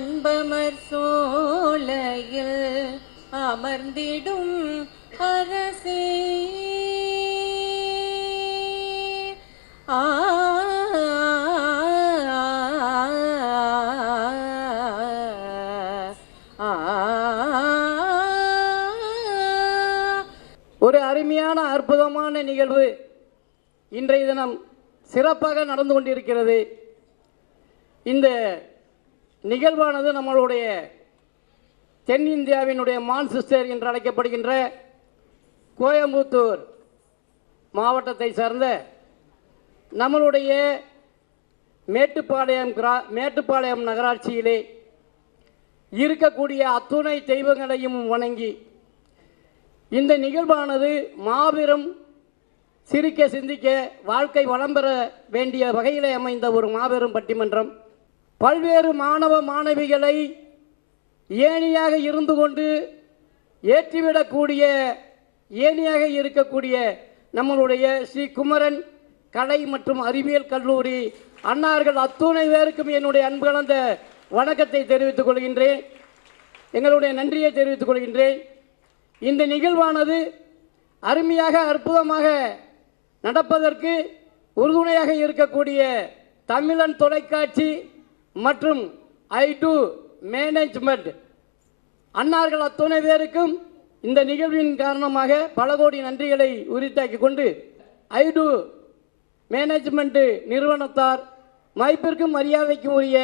அன்பமர் சோலையில் அமர்ந்திடும் அரசே ஒரு அருமையான அற்புதமான நிகழ்வு இன்றைய தினம் சிறப்பாக நடந்து கொண்டிருக்கிறது. இந்த நிகழ்வானது நம்மளுடைய தென்னிந்தியாவினுடைய மான்செஸ்டர் என்று அழைக்கப்படுகின்ற கோயம்புத்தூர் மாவட்டத்தை சார்ந்த நம்மளுடைய மேட்டுப்பாளையம் நகராட்சியிலே இருக்கக்கூடிய அத்துணை தெய்வங்களையும் வணங்கி இந்த நிகழ்வானது மாபெரும் சிரிக்க சிந்திக்க வாழ்க்கை வளம் பெற வேண்டிய வகையிலே அமைந்த ஒரு மாபெரும் பட்டிமன்றம். பல்வேறு மாணவ மாணவிகளை ஏணியாக இருந்து கொண்டு ஏற்றிவிடக்கூடிய ஏணியாக இருக்கக்கூடிய நம்மளுடைய ஸ்ரீ குமரன் கலை மற்றும் அறிவியல் கல்லூரி அன்னார்கள் அத்துணை பேருக்கும் என்னுடைய அன்பு கலந்த வணக்கத்தை தெரிவித்துக் கொள்கின்றேன், எங்களுடைய நன்றியை தெரிவித்துக் கொள்கின்றேன். இந்த நிகழ்வானது அருமையாக அற்புதமாக நடப்பதற்கு உறுதுணையாக இருக்கக்கூடிய தமிழன் தொலைக்காட்சி மற்றும் I2 மேனேஜ்மெண்ட் அன்னார்கள் அத்துணை பேருக்கும் இந்த நிகழ்வின் காரணமாக பல கோடி நன்றிகளை உரித்தாக்கி கொண்டு I2 மேனேஜ்மெண்ட் நிறுவனத்தார் மதிப்பிற்கும் மரியாதைக்கும் உரிய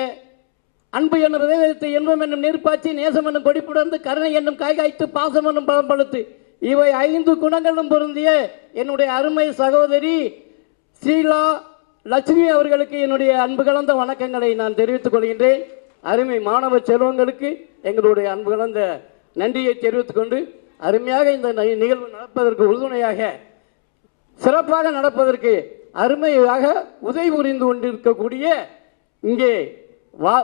அன்பு என்னும் விதத்தை இன்பம் என்னும் நீர்ப்பாய்ச்சி நேசம் என்னும் கொடிப்புடர்ந்து கருணை என்னும் காய்காய்த்து பாசம் என்னும் பழம் பழுத்து இவை 5 குணங்களும் பொருந்திய என்னுடைய அருமை சகோதரி ஸ்ரீலா லட்சுமி அவர்களுக்கு என்னுடைய அன்பு கலந்த வணக்கங்களை நான் தெரிவித்துக் கொள்கின்றேன். அருமை மாணவ செல்வங்களுக்கு எங்களுடைய அன்பு கலந்த நன்றியை தெரிவித்துக் கொண்டு அருமையாக இந்த நிகழ்வு நடப்பதற்கு உறுதுணையாக சிறப்பாக நடப்பதற்கு அருமையாக உதவி புரிந்து கொண்டிருக்கக்கூடிய இங்கே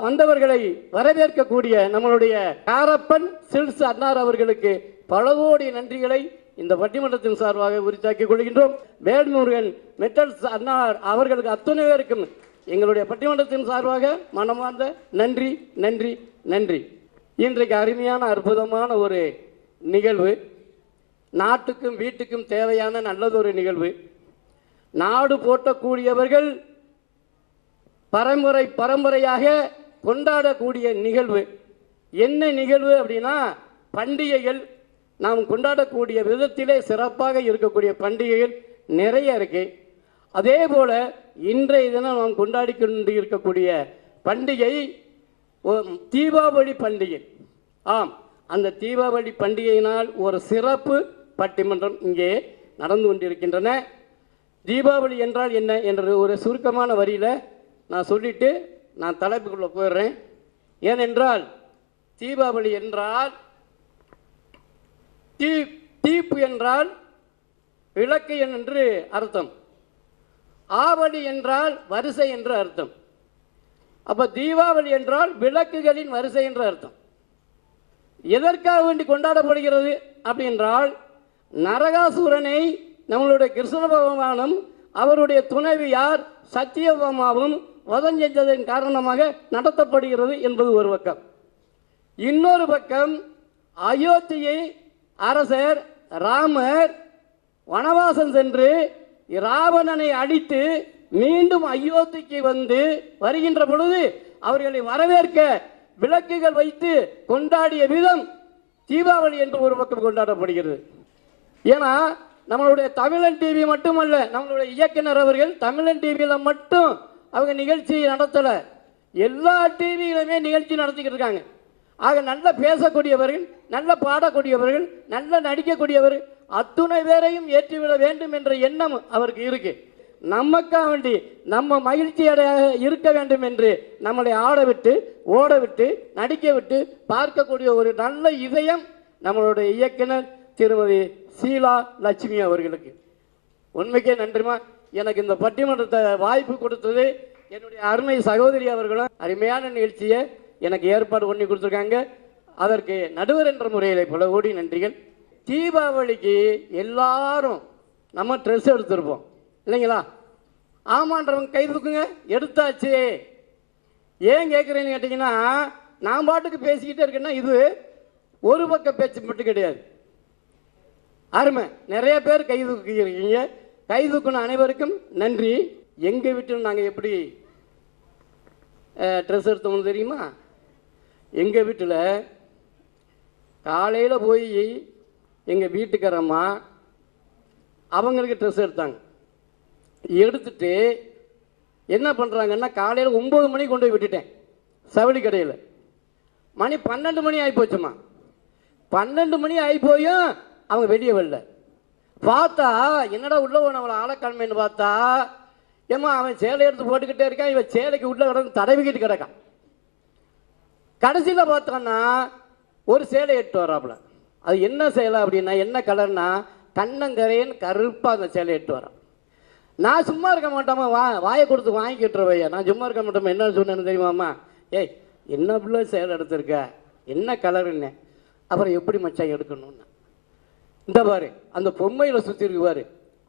வந்தவர்களை வரவேற்கக்கூடிய நம்மளுடைய காரப்பன் சில்ஸ் அன்னார் அவர்களுக்கு பல கோடி நன்றிகளை இந்த பட்டிமன்றத்தின் சார்பாக உரித்தாக்கிக் கொள்கின்றோம். வேல்முருகன் மெட்டல்ஸ் அன்னார் அவர்களுக்கு அத்துணை பேருக்கும் எங்களுடைய பட்டிமன்றத்தின் சார்பாக மனமார்ந்த நன்றி நன்றி நன்றி. இன்றைக்கு அருமையான அற்புதமான ஒரு நிகழ்வு, நாட்டுக்கும் வீட்டுக்கும் தேவையான நல்லதொரு நிகழ்வு. நாடு போற்றக்கூடியவர்கள் பரம்பரையாக கொண்டாடக்கூடிய நிகழ்வு. என்ன நிகழ்வு அப்படின்னா பண்டிகைகள். நாம் கொண்டாடக்கூடிய விதத்திலே சிறப்பாக இருக்கக்கூடிய பண்டிகைகள் நிறைய இருக்கு. அதே போல இன்றைய தினம் நாம் கொண்டாடி கொண்டு இருக்கக்கூடிய பண்டிகை தீபாவளி பண்டிகை. ஆம், அந்த தீபாவளி பண்டிகையினால் ஒரு சிறப்பு பட்டிமன்றம் இங்கே நடந்து கொண்டிருக்கின்றன. தீபாவளி என்றால் என்ன என்ற ஒரு சுருக்கமான வரியில் நான் சொல்லிட்டு நான் தலைப்புக்குள்ளே போயிடுறேன். ஏனென்றால் தீபாவளி என்றால் தீப்பு என்றால் விளக்கு என்று அர்த்தம், ஆவடி என்றால் வரிசை என்று அர்த்தம். அப்போ தீபாவளி என்றால் விளக்குகளின் வரிசை என்று அர்த்தம். எதற்காக வேண்டி கொண்டாடப்படுகிறது அப்படின்றால் நரகாசுரனை நம்மளுடைய கிருஷ்ண பகவானும் அவருடைய துணைவியார் சத்தியபாமாவும் வதம் செஞ்சதன் காரணமாக நடத்தப்படுகிறது என்பது ஒரு பக்கம். இன்னொரு பக்கம் அயோத்தியை அரசர் ராமர் வனவாசம் சென்று ராவணனை அடித்து மீண்டும் அயோத்திக்கு வந்து வருகின்ற பொழுது அவர்களை வரவேற்க விளக்குகள் வைத்து கொண்டாடிய விதம் தீபாவளி என்று ஒரு பக்கம் கொண்டாடப்படுகிறது. ஏன்னா நம்மளுடைய தமிழன் டிவி மட்டுமல்ல, நம்மளுடைய இயக்குனர் அவர்கள் தமிழன் டிவியில் மட்டும் அவங்க நிகழ்ச்சி நடத்தலை, எல்லா டிவியிலுமே நிகழ்ச்சி நடத்திக்கிட்டு இருக்காங்க. ஆக நல்ல பேசக்கூடியவர்கள், நல்ல பாடக்கூடியவர்கள், நல்ல நடிக்கக்கூடியவர்கள் அத்துணை பேரையும் ஏற்றிவிட வேண்டும் என்ற எண்ணம் அவருக்கு இருக்கு. நமக்காக வேண்டி நம்ம மகிழ்ச்சியடையாக இருக்க வேண்டும் என்று நம்மளை ஆட விட்டு ஓட விட்டு நடிக்க விட்டு பார்க்கக்கூடிய ஒரு நல்ல இதயம் நம்மளுடைய இயக்குனர் திருமதி ஷீலா லட்சுமி அவர்களுக்கு உண்மைக்கே நன்றிமா. எனக்கு இந்த பட்டிமன்றத்தை வாய்ப்பு கொடுத்தது என்னுடைய அருமை சகோதரி அவர்களும் அருமையான நிகழ்ச்சியை எனக்கு ஏற்பாடு பண்ணி கொடுத்துருக்காங்க. அதற்கு நடுவர் என்ற முறையில் பல கோடி நன்றிகள். தீபாவளிக்கு எல்லாரும் நம்ம ட்ரெஸ் எடுத்துருப்போம் இல்லைங்களா? ஆமான்றவங்க கை தூக்குங்க. எடுத்தாச்சு. ஏன் கேட்குறேன்னு கேட்டிங்கன்னா நான் பாட்டுக்கு பேசிக்கிட்டே இருக்கேன்னா இது ஒரு பக்க பேச்சு மட்டும் கிடையாது. அருமை. நிறைய பேர் கை தூக்கிக்கிறீங்க. கை தூக்கின அனைவருக்கும் நன்றி. எங்கள் வீட்டில் நாங்கள் எப்படி ட்ரெஸ் எடுத்தோம்னு தெரியுமா? எங்கள் வீட்டில் காலையில் போய் எங்கள் வீட்டுக்காரம்மா அவங்களுக்கு ட்ரெஸ் எடுத்தாங்க. எடுத்துட்டு என்ன பண்ணுறாங்கன்னா, காலையில் 9 மணிக்கு கொண்டு போய் விட்டுட்டேன் சவுளி கடையில். மணி 12 மணி ஆகிப்போச்சுமா. 12 மணி ஆகிப்போயும் அவங்க வெளியே வரல. பார்த்தா என்னடா உள்ள அவளை ஆளக்கான்மைன்னு பார்த்தா, ஏம்மா அவன் சேலை எடுத்து போட்டுக்கிட்டே இருக்கான், இவன் சேலைக்கு உள்ள கிடந்து தடவிக்கிட்டு கிடக்கான். கடைசியில் பார்த்தோன்னா ஒரு சேலை எடுத்து வராப்புல. அது என்ன சேலை அப்படின்னா, என்ன கலர்னா கண்ணங்கரையன் கருப்பாக அந்த சேலை எடுத்து வரான். நான் சும்மா இருக்க மாட்டோமா, வாயை கொடுத்து வாங்கிக்கிட்டுருவையா, நான் சும்மா இருக்க மாட்டோமா. என்ன சொன்னேன்னு தெரியுமாம்மா? ஏய் என்ன பிள்ளை சேலை எடுத்திருக்க, என்ன கலருன்னு. அப்புறம் எப்படி மச்சான் எடுக்கணும்னு, இந்த பாரு அந்த பொம்மையில் சுற்றி இருக்கு பாரு,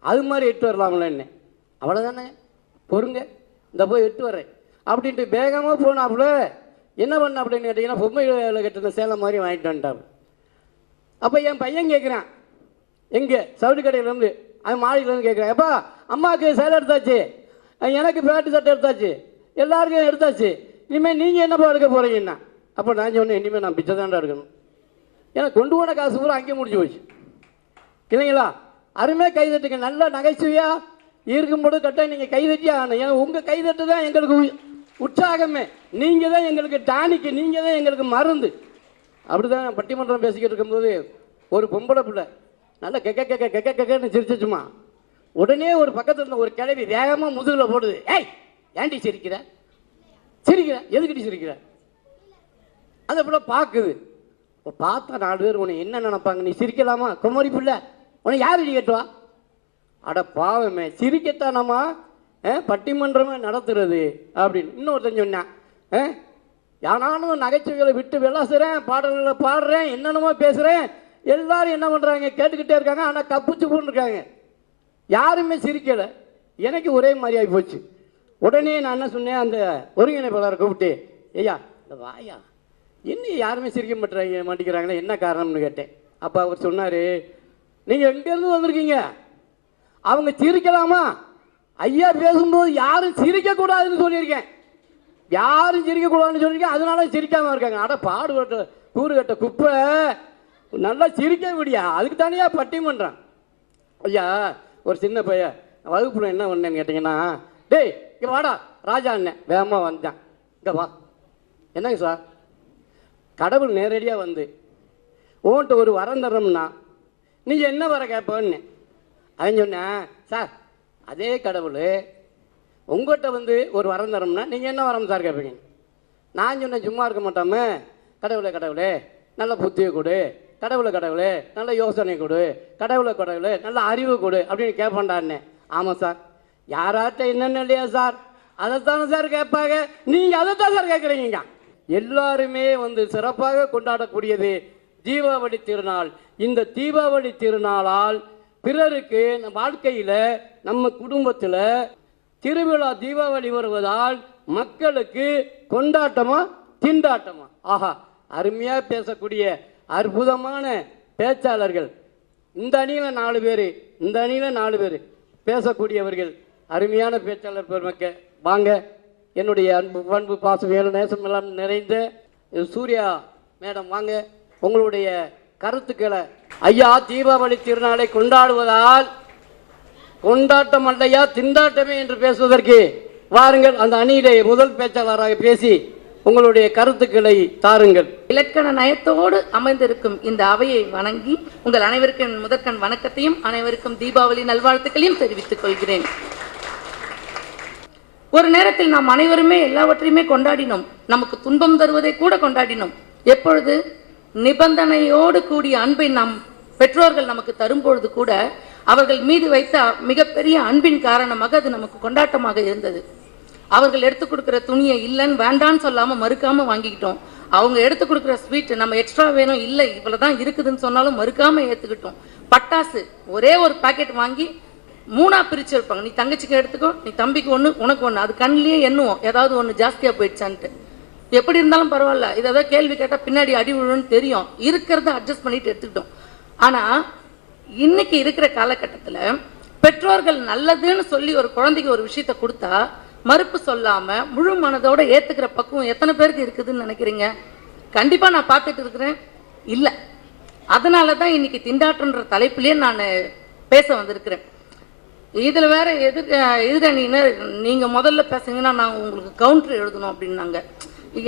அது மாதிரி எட்டு வரலாம்ல என்ன. அவ்வளோதானே, பொறுங்க இந்த போய் எட்டு வரேன் அப்படின்ட்டு வேகமாக போனாப்புல. என்ன பண்ண அப்படின்னு கேட்டிங்கன்னா, பொம்மையில் கட்டின சேலை மாதிரி வாங்கிட்டு வந்துட்டாப்புல. அப்போ என் பையன் கேட்குறான், எங்கே சவுடி கடையிலேருந்து அவன் மாடியிலேருந்து கேட்குறான், எப்பா அம்மாவுக்கு சேலை எடுத்தாச்சு, எனக்கு பேட்டு சட்டை எடுத்தாச்சு, எல்லாருக்கும் எடுத்தாச்சு, இனிமேல் நீங்கள் என்னப்பா எடுக்க போகிறீங்கன்னா. அப்போ நான் சொன்னேன், இனிமேல் நான் பிச்சை தாண்டா எடுக்கணும். ஏன்னா கொண்டு போன காசு பூரா அங்கே முடிஞ்சு போச்சு இல்லைங்களா? அருமையாக கைதட்டுங்க. நல்ல நகைச்சுவையாக இருக்கும்போது கட்ட நீங்கள் கைதட்டி ஆகணும். ஏன்னா உங்கள் கைதட்டு தான் எங்களுக்கு உற்சாகமே, நீங்கள் தான் எங்களுக்கு டானிக்கு, நீங்கள் தான் எங்களுக்கு மருந்து. அப்படி தான் பட்டிமன்றம் பேசிக்கிட்டு இருக்கும்போது ஒரு பொம்பளை பிள்ளை நல்லா கெக்கன்னு சிரிச்சிச்சுமா. உடனே ஒரு பக்கத்தில் இருந்த ஒரு கிளவி வேகமாக முதுகில் போடுது, ஏய் ஏன்டி சிரிக்கிற எதுக்கிட்டி சிரிக்கிற. அந்த பிள்ளை பார்க்குது. இப்போ பார்த்தா 4 பேர் உன்னை என்ன நினைப்பாங்க, நீ சிரிக்கலாமா குமரி பிள்ளை, உன்னை யார் இடி கேட்டுவா. அட பாவமே, சிரிக்கத்தானம்மா பட்டிமன்றமே நடத்துறது அப்படின்னு. இன்னொருத்தன் சொன்னான், யானாலும் நகைச்சுவைகளை விட்டு விளாசுறேன், பாடல்களை பாடுறேன், என்னென்னமோ பேசுகிறேன், எல்லாரும் என்ன பண்ணுறாங்க கேட்டுக்கிட்டே இருக்காங்க, ஆனால் கப்புச்சு போட்டுருக்காங்க, யாருமே சிரிக்கலை. எனக்கு ஒரே மாதிரி ஆகி போச்சு. உடனே நான் என்ன சொன்னேன், அந்த ஒருங்கிணைப்பாளரை கூப்பிட்டு, ஐயா இந்த வாயா என்ன யாருமே சிரிக்க மாட்டேங்கிறாங்களே என்ன காரணம்னு கேட்டேன். அப்போ அவர் சொன்னார், நீங்கள் எங்கேருந்து வந்திருக்கீங்க, அவங்க சிரிக்கலாமா, ஐயா பேசும்போது யாரும் சிரிக்கக்கூடாதுன்னு சொல்லியிருக்கேன், யாரும் சிரிக்கக்கூடாதுன்னு சொல்லியிருக்கேன், அதனால சிரிக்காமல் இருக்காங்க. அட பாடுபட்ட கூறுகட்ட குப்பை, நல்லா சிரிக்க முடியா, அதுக்கு தானே பட்டிமன்றம். ஐயா ஒரு சின்ன பையன் வகுப்புல என்ன பண்ணேன்னு கேட்டிங்கன்னா, டேய் இங்கே வாடா ராஜா அண்ணன் வேகமாக வந்தான், இங்கே வா. என்னங்க சார், கடவுள் நேரடியாக வந்து உன்கிட்ட ஒரு வரம் தரணும்னா நீங்கள் என்ன வர கேட்பேன்னு. அவன் சொன்னேன், சார் அதே கடவுள் உங்கள்கிட்ட வந்து ஒரு வரம் தரணும்னா நீங்கள் என்ன வரம் சார் கேட்பீங்க. நான் சொன்னேன், சும்மா இருக்க மாட்டோமே, கடவுளே நல்ல புத்தியை கொடு, கடவுளே நல்ல யோசனை கொடு, கடவுளே நல்ல அறிவு கொடு அப்படின்னு கேட்பான்டான்னு. ஆமாம் சார், யாராட்ட என்னென்ன இல்லையா சார், அதைத்தானே சார் கேட்பாங்க, நீங்கள் அதைத்தான் சார் கேட்குறீங்க. எல்லாருமே வந்து சிறப்பாக கொண்டாடக்கூடியது தீபாவளி திருநாள். இந்த தீபாவளி திருநாளால் பிறருக்கு வாழ்க்கையில் நம்ம குடும்பத்தில் திருவிழா தீபாவளி வருவதால் மக்களுக்கு கொண்டாட்டமா திண்டாட்டமா. ஆஹா, அருமையாக பேசக்கூடிய அற்புதமான பேச்சாளர்கள். இந்த அணியில் 4 பேர், இந்த அணியில் 4 பேர் பேசக்கூடியவர்கள், அருமையான பேச்சாளர் பெருமக்க. வாங்க, என்னுடைய அன்பு பாசம் வேலு நேசம் எல்லாம் நிறைந்த சூர்யா மேடம் வாங்க, உங்களுடைய கருத்துக்களை. ஐயா தீபாவளி திருநாளை கொண்டாடுவதால் கொண்டாட்டம் அல்லையா திண்டாட்டமே என்று பேசுவதற்கு வாருங்கள். அந்த அணியிலே முதல் பேச்சாளராக பேசி உங்களுடைய கருத்துக்களை தாருங்கள். இலக்கண நயத்தோடு அமைந்திருக்கும் இந்த அவையை வணங்கி உங்கள் அனைவருக்கும் முதற்கண் வணக்கத்தையும் அனைவருக்கும் தீபாவளி நல்வாழ்த்துக்களையும் தெரிவித்துக் கொள்கிறேன். ஒரு நேரத்தில் நாம் அனைவருமே எல்லாவற்றையுமே கொண்டாடினோம், நமக்கு துன்பம் தருவதை கூட கொண்டாடினோம். எப்பொழுது நிபந்தனையோடு கூடிய அன்பை நாம் பெற்றோர்கள் நமக்கு தரும்பொழுது கூட அவர்கள் மீது வைத்த மிகப்பெரிய அன்பின் காரணமாக அது நமக்கு கொண்டாட்டமாக இருந்தது. அவர்கள் எடுத்து கொடுக்குற துணியை இல்லைன்னு வேண்டான்னு சொல்லாமல் மறுக்காமல் வாங்கிக்கிட்டோம். அவங்க எடுத்து கொடுக்குற ஸ்வீட் நம்ம எக்ஸ்ட்ரா வேணும், இல்லை இவ்வளோதான் இருக்குதுன்னு சொன்னாலும் மறுக்காமல் ஏற்றுக்கிட்டோம். பட்டாசு ஒரே ஒரு பாக்கெட் வாங்கி 3ஆ பிரித்து வைப்பாங்க, நீ தங்கச்சிக்கு எடுத்துக்கோ, நீ தம்பிக்கு ஒன்று உனக்கு ஒன்று, அது கண்ணிலேயே எண்ணுவோம் ஏதாவது ஒன்று ஜாஸ்தியாக போயிடுச்சான்ட்டு. எப்படி இருந்தாலும் பரவாயில்ல, இதை ஏதாவது கேள்வி கேட்டால் பின்னாடி அடி விழுன்னு தெரியும், இருக்கிறத அட்ஜஸ்ட் பண்ணிட்டு எடுத்துக்கிட்டோம். ஆனால் இன்னைக்கு இருக்கிற காலகட்டத்தில் பெற்றோர்கள் நல்லதுன்னு சொல்லி ஒரு குழந்தைக்கு ஒரு விஷயத்த கொடுத்தா மறுப்பு சொல்லாமல் முழு மனதோட ஏற்றுக்கிற பக்குவம் எத்தனை பேருக்கு இருக்குதுன்னு நினைக்கிறீங்க? கண்டிப்பாக நான் பார்த்துட்டு இருக்கிறேன், இல்லை. அதனால தான் இன்னைக்கு திண்டாட்டன்ற தலைப்பிலேயே நான் பேச வந்திருக்கிறேன். இதில் வேற எதிரணியினர் நீங்கள் முதல்ல பேசுங்கன்னா நான் உங்களுக்கு கவுண்டர் எழுதணும் அப்படின்னாங்க.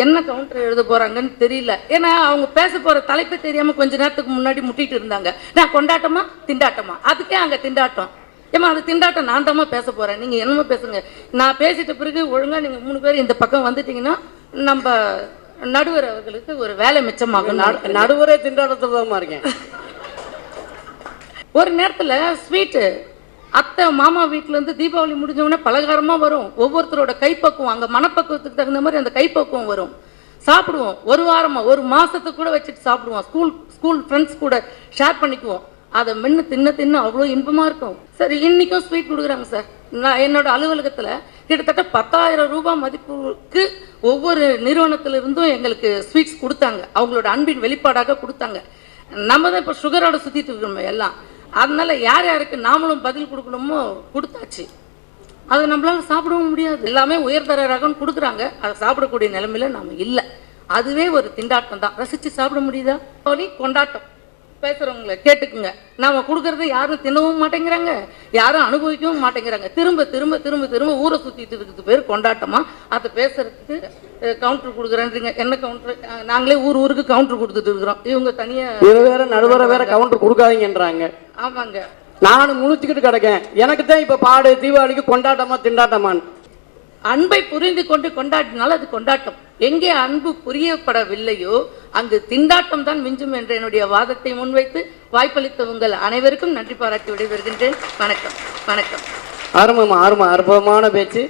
என்ன கவுண்டர் எழுத போகிறாங்கன்னு தெரியல. ஏன்னா அவங்க பேச போகிற தலைப்பே தெரியாமல் கொஞ்ச நேரத்துக்கு முன்னாடி முட்டிட்டு இருந்தாங்க. நான் கொண்டாட்டமா திண்டாட்டமா, அதுக்கே அங்கே திண்டாட்டம். ஏமா அது திண்டாட்டம், நான் தாம்மா பேச போகிறேன், நீங்கள் என்னமோ பேசுங்க. நான் பேசிட்ட பிறகு ஒழுங்காக நீங்கள் 3 பேர் இந்த பக்கம் வந்துட்டீங்கன்னா நம்ம நடுவர் அவர்களுக்கு ஒரு வேலை மிச்சமாகும். நடுவரே திண்டாட்டத்தில் தான் இருக்கேன். ஒரு நேரத்தில் ஸ்வீட்டு அத்தை மாமா வீட்டிலேருந்து தீபாவளி முடிஞ்சவொடனே பலகாரமாக வரும். ஒவ்வொருத்தரோட கைப்பக்குவம், அங்கே மனப்பக்குவத்துக்கு தகுந்த மாதிரி அந்த கைப்பக்குவம் வரும். சாப்பிடுவோம், ஒரு வாரமாக ஒரு மாதத்துக்கு கூட வச்சுட்டு சாப்பிடுவோம். ஸ்கூல் ஃப்ரெண்ட்ஸ் கூட ஷேர் பண்ணிக்குவோம். அதை மென்று தின்ன அவ்வளோ இன்பமாக இருக்கும். சரி, இன்றைக்கும் ஸ்வீட் கொடுக்குறாங்க சார். நான் என்னோட அலுவலகத்தில் கிட்டத்தட்ட 10,000 ரூபாய் மதிப்புக்கு ஒவ்வொரு நிறுவனத்திலிருந்தும் எங்களுக்கு ஸ்வீட்ஸ் கொடுத்தாங்க. அவங்களோட அன்பின் வெளிப்பாடாக கொடுத்தாங்க. நம்ம தான் இப்போ சுகரோட சுற்றிட்டு இருக்கிறோம் எல்லாம். அதனால யார் யாருக்கு நாமளும் பதில் கொடுக்கணுமோ கொடுத்தாச்சு. அதை நம்மளால சாப்பிடவும் முடியாது. எல்லாமே உயர்தர ரகம் கொடுக்குறாங்க, அதை சாப்பிடக்கூடிய நிலைமையில நாம இல்லை. அதுவே ஒரு திண்டாட்டம் தான். ரசித்து சாப்பிட முடியுதா? கொண்டாட்டம். பேசுகிறவங்களை கேட்டுக்குங்க. நாம கொடுக்கறத யாரும் தின்னவும் மாட்டேங்கிறாங்க, யாரும் அனுபவிக்கவும் மாட்டேங்கிறாங்க. திரும்ப திரும்ப திரும்ப திரும்ப ஊரை சுற்றிட்டு இருக்கிறது பேர் கொண்டாட்டமா? அதை பேசுறதுக்கு கவுண்டர் கொடுக்குறேன்றீங்க. என்ன கவுண்டர்? நாங்களே ஊருக்கு கவுண்டர் கொடுத்துட்டு இருக்கிறோம். இவங்க தனியாக வேற நடுவரை வேற கவுண்டர் கொடுக்காதீங்கன்றாங்க. ஆமாங்க, நானும் முழிச்சுக்கிட்டு கிடக்கேன். எனக்கு தான் இப்போ பாடு தீபாவளிக்கு கொண்டாட்டமா திண்டாட்டமான்னு. அன்பை புரிந்து கொண்டு கொண்டாடினால் அது கொண்டாட்டம். எங்கே அன்பு புரியப்படவில்லையோ அங்கு திண்டாட்டம் தான் மிஞ்சும் என்ற என்னுடைய வாதத்தை முன்வைத்து வாய்ப்பளித்த உங்கள் அனைவருக்கும் நன்றி பாராட்டி விடைபெறுகின்றேன். வணக்கம். வணக்கம். அற்புதமான பேச்சு.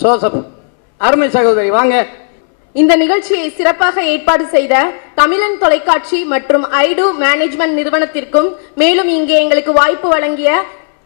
சோசப், அருமை சகோதரி வாங்க. இந்த நிகழ்ச்சியை சிறப்பாக ஏற்பாடு செய்த தமிழன் தொலைக்காட்சி மற்றும் ஐடு மேனேஜ்மெண்ட் நிறுவனத்திற்கும், மேலும் இங்கே எங்களுக்கு வாய்ப்பு வழங்கிய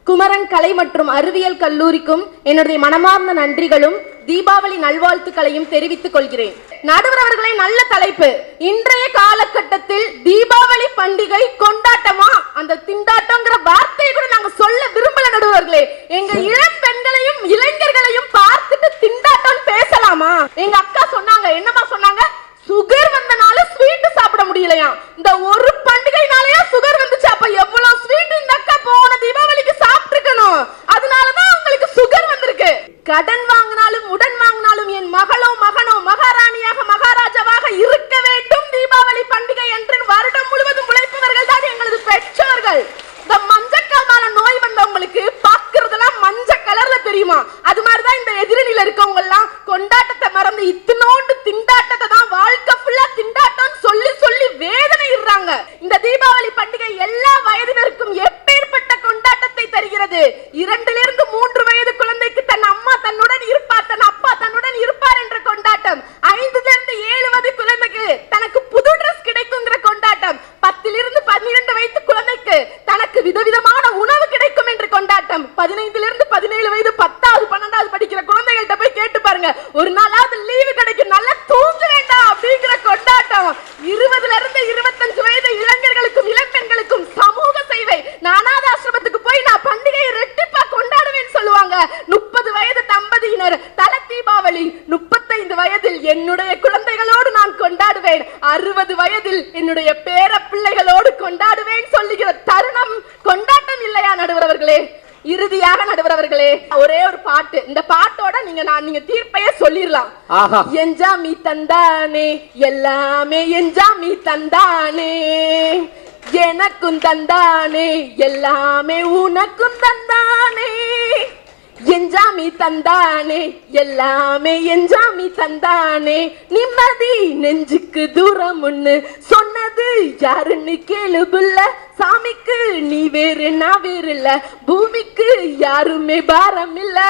குமரன் கலை மற்றும் அறிவியல் கல்லூரிக்கும் என்னுடைய மனமார்ந்த நன்றிகளும் தீபாவளி நல்வாழ்த்துக்களையும் தெரிவித்துக் கொள்கிறேன். நடுவர் அவர்களே, நல்ல தலைப்பு. இன்றைய காலகட்டத்தில் தீபாவளி பண்டிகை கொண்டாட்டமா? அந்த திண்டாட்டம்ங்கிற வார்த்தையை கூட நாங்க சொல்ல விரும்பல நடுவர்களே. எங்க இளம் பெண்களையும் இளைஞர்களையும் பார்த்துட்டு திண்டாட்டம் பேசலாமா? எங்க அக்கா சொன்னாங்க, என்னமா சொன்னாங்க? சுகர் வந்தனால ஸ்வீட் சாப்பிட முடியலையா? இந்த ஒரு பண்டிகைனாலயா சுகர் வந்துச்சு? அப்ப எவ்வளவு ஸ்வீட் இந்த அக்கா போன தீபாவளிக்கு சாப்பிட்டுருக்கணும். அதனாலதான் உங்களுக்கு சுகர் வந்திருக்கு. கடன் வாங்கினாலும் உடன் வாங்கினாலும் என் மகளோ மகனோ மகாராணியாக மகாராஜாவாக இருக்க வேண்டும் தீபாவளி பண்டிகை என்று வருடம் முழுவதும் உழைப்பவர்கள் தான் எங்களது பெற்றோர்கள். இந்த மஞ்சக்கால நோய் வந்தவங்களுக்கு பாக்குறதெல்லாம் மஞ்சள் கலர்ல தெரியுமா? அது மாதிரிதான் இந்த எதிரணியில இருக்கவங்க எல்லாம் கொண்டாட்டத்தை மறந்து இத்தனோண்டு திண்டாட்டத்தை தான் வாழ்க்கை ஃபுல்லா திண்டாட்டம் சொல்லி சொல்லி வேதனை இடுறாங்க. இந்த தீபாவளி பண்டிகை எல்லா வயதினருக்கும் எப்பேற்பட்ட கொண்டாட்டத்தை தருகிறது. 2 to 3 வயது குழந்தைக்கு தன் அம்மா தன்னுடன் இருப்பார், தன் அப்பா தன்னுடன் இருப்பார் என்ற கொண்டாட்டம். 5 to 7 வயது குழந்தைக்கு தனக்கு புது டிரெஸ் கிடைக்குங்கிற கொண்டாட்டம். 10 to 12 வயது குழந்தைக்கு தனக்கு விதவிதமான உணவு கிடைக்கும் என்ற கொண்டாட்டம். 15 to 17 வயது 10வது 12வது படிக்கிற குழந்தைகள்கிட்ட போய் கேட்டு பாருங்க, ஒரு நாளாவது லீவு கிடைக்கும், நல்லா தூங்க வேண்டாம் அப்படிங்கிற கொண்டாட்டம். 20 to 25 வயது இளைஞர்களுக்கும் இளம்பெண்களுக்கும் சமூக சேவை. அனாத ஆசிரமத்துக்கு போய் நான் பண்டிகையை ரெட்டிப்பா கொண்டாடுவேன்னு சொல்லுவாங்க. 30 வயது தம்பதியினர் தல தீபாவளி, வயதில் என்னுடைய குழந்தைகளோடு நான் கொண்டாடுவேன், 60 வயதில் என்னுடைய பேர பிள்ளைகளோடு கொண்டாடுவேன் சொல்லுகிற தருணம் கொண்டாட்டம் இல்லையா நடுவர் அவர்களே? இறுதியாக நடுவர் அவர்களே, ஒரே ஒரு பாட்டு, இந்த பாட்டோட நீங்க தீர்ப்பையே சொல்லிடலாம். என்ஜாமி தந்தானே எல்லாமே, என்ஜாமி தந்தானே எனக்கும் தந்தானே எல்லாமே, உனக்கும் தந்தானே, என்ஜாமி தந்தானே எல்லாமே, என்ஜாமி தந்தானே, நிம்மதி நெஞ்சுக்கு தூரம் ஒண்ணு சொன்னது யாருன்னு கேளு புள்ள, சாமிக்கு நீ வேறு நான் வேறு இல்ல, பூமிக்கு யாருமே பாரம் இல்ல,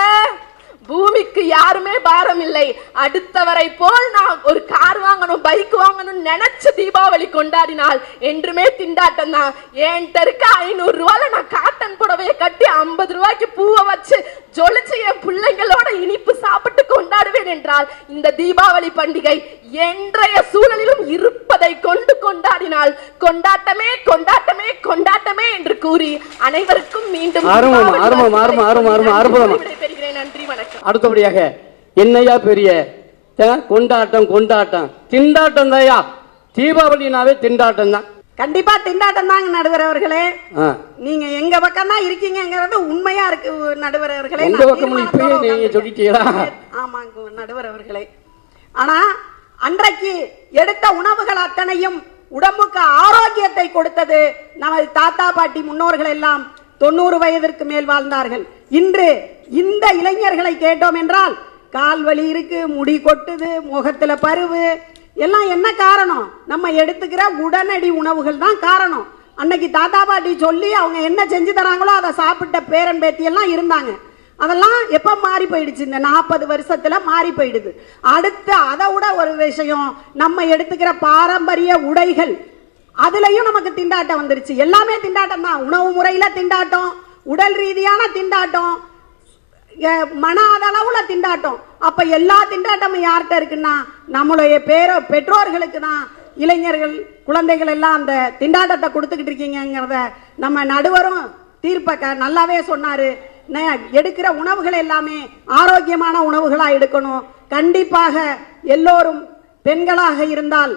பூமிக்கு யாருமே பாரம் இல்லை. அடுத்தவரை போல் நான் ஒரு கார் வாங்கணும், பைக் வாங்கணும் நினைச்சு தீபாவளி கொண்டாடினால் என்றுமே திண்டாட்டம் தான். என்கிட்ட இருக்க 500 ரூபாயில நான் காட்டன் புடவையை கட்டி 50 ரூபாய்க்கு பூவை வச்சு ஜொலிச்சு என் பிள்ளைங்களோட இனிப்பு சாப்பிட்டு கொண்டாடுவேன் என்றால் இந்த தீபாவளி பண்டிகை என்றைய சூழலிலும் இருப்பதை கொண்டு கொண்டாடினால் கொண்டாட்டமே கொண்டாட்டமே கொண்டாட்டமே என்று கூறி அனைவருக்கும் மீண்டும் நன்றி, வணக்கம். அடுத்தபடியாக என்னையா பெரிய கொண்டாட்டம் கொண்டாட்டம் திண்டாட்டம் தாயா, தீபாவளினாவே திண்டாட்டம் தான். கண்டிப்பா திண்டாட்டம் தாங்க நடுவர் அவர்களே. நீங்க எங்க பக்கம் தான் இருக்கீங்கிறது உண்மையா இருக்கு நடுவர் அவர்களே. ஆமாங்க நடுவர் அவர்களே. ஆனா அன்றைக்கு எடுத்த உணவுகள் அத்தனையும் உடம்புக்கு ஆரோக்கியத்தை கொடுத்தது. நமது தாத்தா பாட்டி முன்னோர்கள் எல்லாம் 90 வயதிற்கு மேல் வாழ்ந்தார்கள். இன்று இந்த இளைஞர்களை கேட்டோம் என்றால் கால் வலி இருக்கு, முடி கொட்டுது, முகத்துல பருவு எல்லாம். என்ன காரணம்? நம்ம எடுத்துக்கிற உடனடி உணவுகள் தான் காரணம். அன்னைக்கு தாத்தா பாட்டி சொல்லி அவங்க என்ன செஞ்சு தராங்களோ அதை சாப்பிட்ட பேரன் பேத்தி எல்லாம் இருந்தாங்க. அதெல்லாம் எப்ப மாறி போயிடுச்சு? இந்த 40 வருஷத்துல மாறி போயிடுது. அடுத்து அதை விட ஒரு விஷயம், நம்ம எடுத்துக்கிற பாரம்பரிய உடைகள் அதுலயும் நமக்கு திண்டாட்டம் வந்துருச்சு. எல்லாமே திண்டாட்டம் தான். உணவு முறையில திண்டாட்டம், உடல் ரீதியான திண்டாட்டம், மன அளவுல திண்டாட்டம். அப்ப எல்லா திண்டாட்டமும் யார்கிட்ட இருக்குன்னா நம்மளுடைய பெற்றோர்களுக்கு தான். இளைஞர்கள் குழந்தைகள் எல்லாம் அந்த திண்டாட்டத்தை கொடுத்துக்கிட்டு இருக்கீங்கிறத நம்ம நடுவரும் தீர்ப்ப நல்லாவே சொன்னாரு. எடுக்கிற உணவுகள் எல்லாமே ஆரோக்கியமான உணவுகளா எடுக்கணும். கண்டிப்பாக எல்லோரும் பெண்களாக இருந்தால்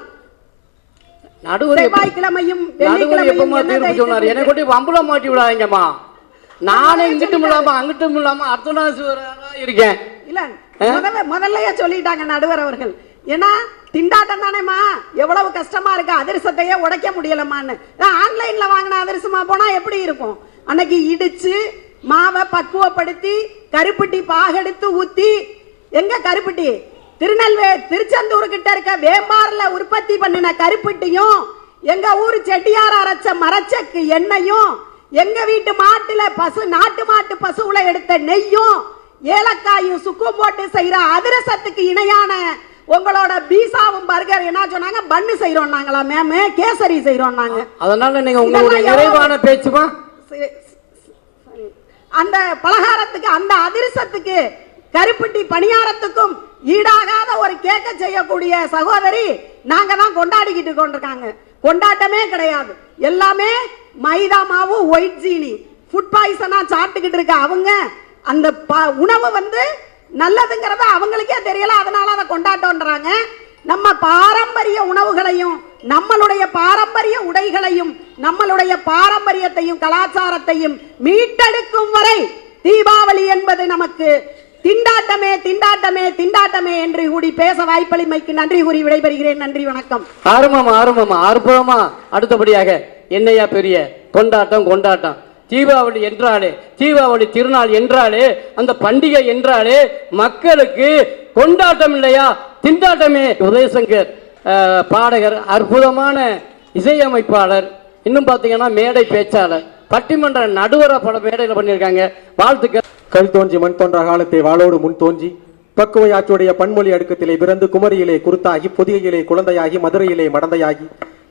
செவ்வாய்க்கிழமையும் வெள்ளிக்கிழமையும் நானே இங்கிட்டும் இல்லாம அங்கிட்டும் இல்லாம அர்த்தநாதீஸ்வரரா இருக்கேன். இல்ல முதல்லயே சொல்லிட்டாங்க நடுவர் அவர்கள். ஏன்னா திண்டாட்டம் தானேமா, எவ்வளவு கஷ்டமா இருக்கு, அதிரசத்தையே உடைக்க முடியலமான்னு. ஆன்லைன்ல வாங்கின அதிரசமா போனா எப்படி இருக்கும்? அன்னைக்கு இடிச்சு மாவை பக்குவப்படுத்தி கருப்பட்டி பாகெடுத்து ஊத்தி, எங்க கருப்பட்டி திருச்செந்தூர் கிட்ட இருக்க வேம்பார்ல உற்பத்தி பண்ணின கருப்பட்டியும், எங்க ஊர் செட்டியார் அரைச்ச மரச்சக்கு எண்ணெயும், எங்க வீட்டு மாட்டுல நாட்டு மாட்டு பசுவுல எடுத்த நெய்யும் ஏலக்காயும் சுக்கும் போட்டு செய்யற அதிரசத்துக்கு இணையான உங்களோட பீசாவும் பர்கர் என்ன சொன்னாங்க, பன்னு செய்யறோம் நாங்களா மேம், கேசரி செய்யறோம் நாங்க. அதனால நீங்க உங்களுடைய நிறைவான பேச்சுமா அந்த பலகாரத்துக்கு, அந்த அதிரசத்துக்கு, கருப்பட்டி பணியாரத்துக்கும் ஈடாகாத ஒரு கேக்க செய்யக்கூடிய சகோதரி நாங்க தான் கொண்டாடிக்கிட்டு கொண்டிருக்காங்க. கொண்டாட்டமே கிடையாது. எல்லாமே மைதா மாவு, ஒயிட் ஜீனி, ஃபுட் பாய்சனா சாப்பிட்டுக்கிட்டு இருக்க அவங்க. அந்த உணவு நல்லதுங்கிறத அவங்களுக்கே தெரியல, அதனால அதை கொண்டாட்டம்ன்றாங்க. நம்ம பாரம்பரிய உணவுகளையும் நம்மளுடைய பாரம்பரிய உடைகளையும் நம்மளுடைய பாரம்பரியத்தையும் கலாச்சாரத்தையும் மீட்டெடுக்கும் வரை தீபாவளி என்பது நமக்கு திண்டாட்டமே திண்டாட்டமே திண்டாட்டமே என்று கூடி பேச வாய்ப்பளிமைக்கு நன்றி கூறி விடைபெறுகிறேன். நன்றி, வணக்கம். அற்புதமா. அடுத்தபடியாக என்னையா பெரிய கொண்டாட்டம் கொண்டாட்டம். தீபாவளி என்றாலே, தீபாவளி திருநாள் என்றாலே, அந்த பண்டிகை என்றாலே மக்களுக்கு கொண்டாட்டம் இல்லையா, திண்டாட்டமே. உதயசங்கர் பாடகர், அற்புதமான இசையமைப்பாளர், இன்னும் பார்த்தீங்கன்னா மேடை பேச்சாளர், பட்டிமன்ற நடுவர பல மேடையில் பண்ணியிருக்காங்க. வாழ்த்துக்கள். கல் தோன்றி மண் தோன்ற காலத்தை வாளோடு முன் தோன்றி பக்குவையாற்றுடைய பன்மொழி அடுக்கத்திலே பிறந்து குமரியிலே குருத்தாகி பொதிகையிலே குழந்தையாகி மதுரையிலே மடந்தையாகி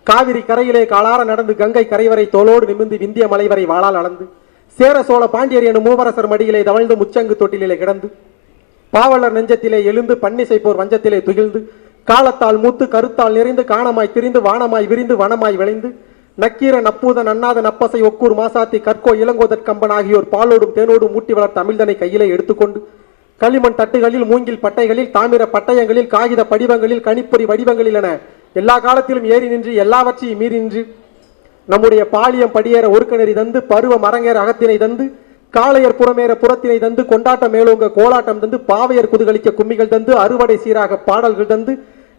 காவிரி கரையிலே காலார நடந்து கங்கை கரைவரை தோளோடு நிமிர்ந்து விந்திய மலைவரை வாளால் அளந்து சேர சோழ பாண்டியர் எனும் மூவரசர் மடியிலே தவழ்ந்து முச்சங்கு தொட்டிலே கிடந்து பாவலர் நெஞ்சத்திலே எழுந்து பன்னிசை போர் வஞ்சத்திலே துகிழ்ந்து காலத்தால் மூத்து கருத்தால் நிறைந்து காணமாய் திரிந்து வானமாய் விரிந்து வனமாய் விளைந்து நக்கீர நப்பூத நன்னாத நப்பசை ஒக்கூர் மாசாத்தி கற்கோ இளங்கோதற் கம்பன் ஆகியோர் பாலோடும் தேனோடும் மூட்டி வளர்த்த அமிழ்தனை கையிலே எடுத்துக்கொண்டு களிமண் தட்டுகளில், மூங்கில் பட்டைகளில், தாமிர பட்டயங்களில், காகித படிவங்களில், கணிப்பொறி வடிவங்களில் என எல்லா காலத்திலும் ஏறி நின்று எல்லாவற்றையும் மீறி நின்று நம்முடைய பாலியம் படியேற ஒருக்கணறி தந்து, பருவ மரங்கேற அகத்தினை தந்து, காளையர் புறமேற புறத்தினை தந்து, கொண்டாட்டம் மேலோங்க கோலாட்டம் தந்து, பாவையர் குதுகலிக்க கும்மிகள் தந்து, அறுவடை சீராக பாடல்கள் தந்து,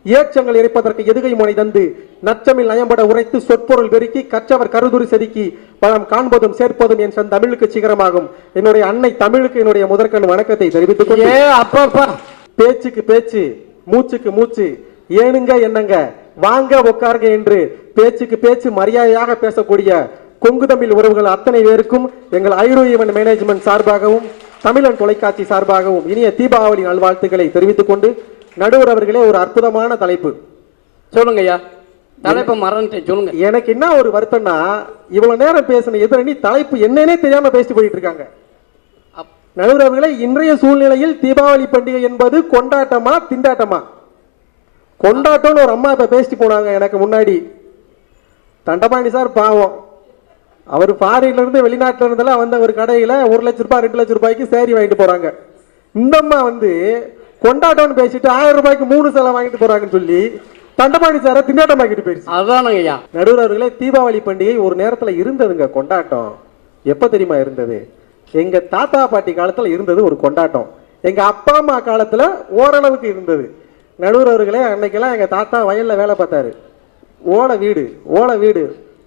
ஏற்றங்கள் இறைப்பதற்கு எதுகை முனை தந்து, நச்சமில் நயம்பட உரைத்து சொற்பொருள் பெருக்கி கற்றவர் கருதுரி செதுக்கி பழம் காண்பதும் சேர்ப்பதும் என் சன் தமிழுக்கு சிகரமாகும். என்னுடைய அன்னை தமிழுக்கு என்னுடைய முதற்கண் வணக்கத்தை தெரிவித்துக் கொண்டு, அப்பப்பா பேச்சுக்கு பேச்சு, மூச்சுக்கு மூச்சு, ஏனுங்க என்னங்க, வாங்க உட்காருங்க என்று பேச்சுக்கு பேச்சு மரியாதையாக பேசக்கூடிய கொங்கு தமிழ் உறவுகள் அத்தனை பேருக்கும் எங்கள் ஐரோ ஈவென்ட் மேனேஜ்மெண்ட் சார்பாகவும் தமிழன் தொலைக்காட்சி சார்பாகவும் இனிய தீபாவளி நல்வாழ்த்துக்களை தெரிவித்துக் கொண்டு, நடுவர் அவர்களே ஒரு அற்புதமான தலைப்பு சொல்லுங்க ஐயா. தலைப்பை மறந்துட்டேன், சொல்லுங்க. எனக்கு என்ன ஒரு வருத்தம்னா, இவ்வளவு நேரம் பேசின எதிரணி தலைப்பு என்னன்னே தெரியாம பேசிட்டு போயிட்டு இருக்காங்க. நடுவர் அவர்களே, இன்றைய சூழ்நிலையில் தீபாவளி பண்டிகை என்பது கொண்டாட்டமா திண்டாட்டமா? கொண்டாட்டம்னு ஒரு அம்மா இப்ப பேசிட்டு போனாங்க எனக்கு முன்னாடி. தண்டபாணி சார் பாவம், அவர் ஃபாரின்ல இருந்து வெளிநாட்டுல இருந்தெல்லாம் வந்த ஒரு கடையில 1 லட்சம் ரூபாய் 2 லட்சம் ரூபாய்க்கு சேரி வாங்கிட்டு போறாங்க. இந்த அம்மா வந்து கொண்டாட்டம்னு பேசிட்டு 1000 ரூபாய்க்கு 3 சேலை வாங்கிட்டு போறாங்கன்னு சொல்லி தண்டபாணி சாரை திண்டாட்டம் ஆக்கிட்டு போயிடுச்சு. அதானுங்க ஐயா. நடுவர் அவர்களே, தீபாவளி பண்டிகை ஒரு நேரத்துல இருந்ததுங்க கொண்டாட்டம். எப்ப தெரியுமா இருந்தது? எங்க தாத்தா பாட்டி காலத்துல இருந்தது ஒரு கொண்டாட்டம். எங்க அப்பா அம்மா காலத்துல ஓரளவுக்கு இருந்தது. நடுவர் அவர்களே, அன்னைக்கெல்லாம் எங்க தாத்தா வயல்ல வேலை பார்த்தாரு. ஓலை வீடு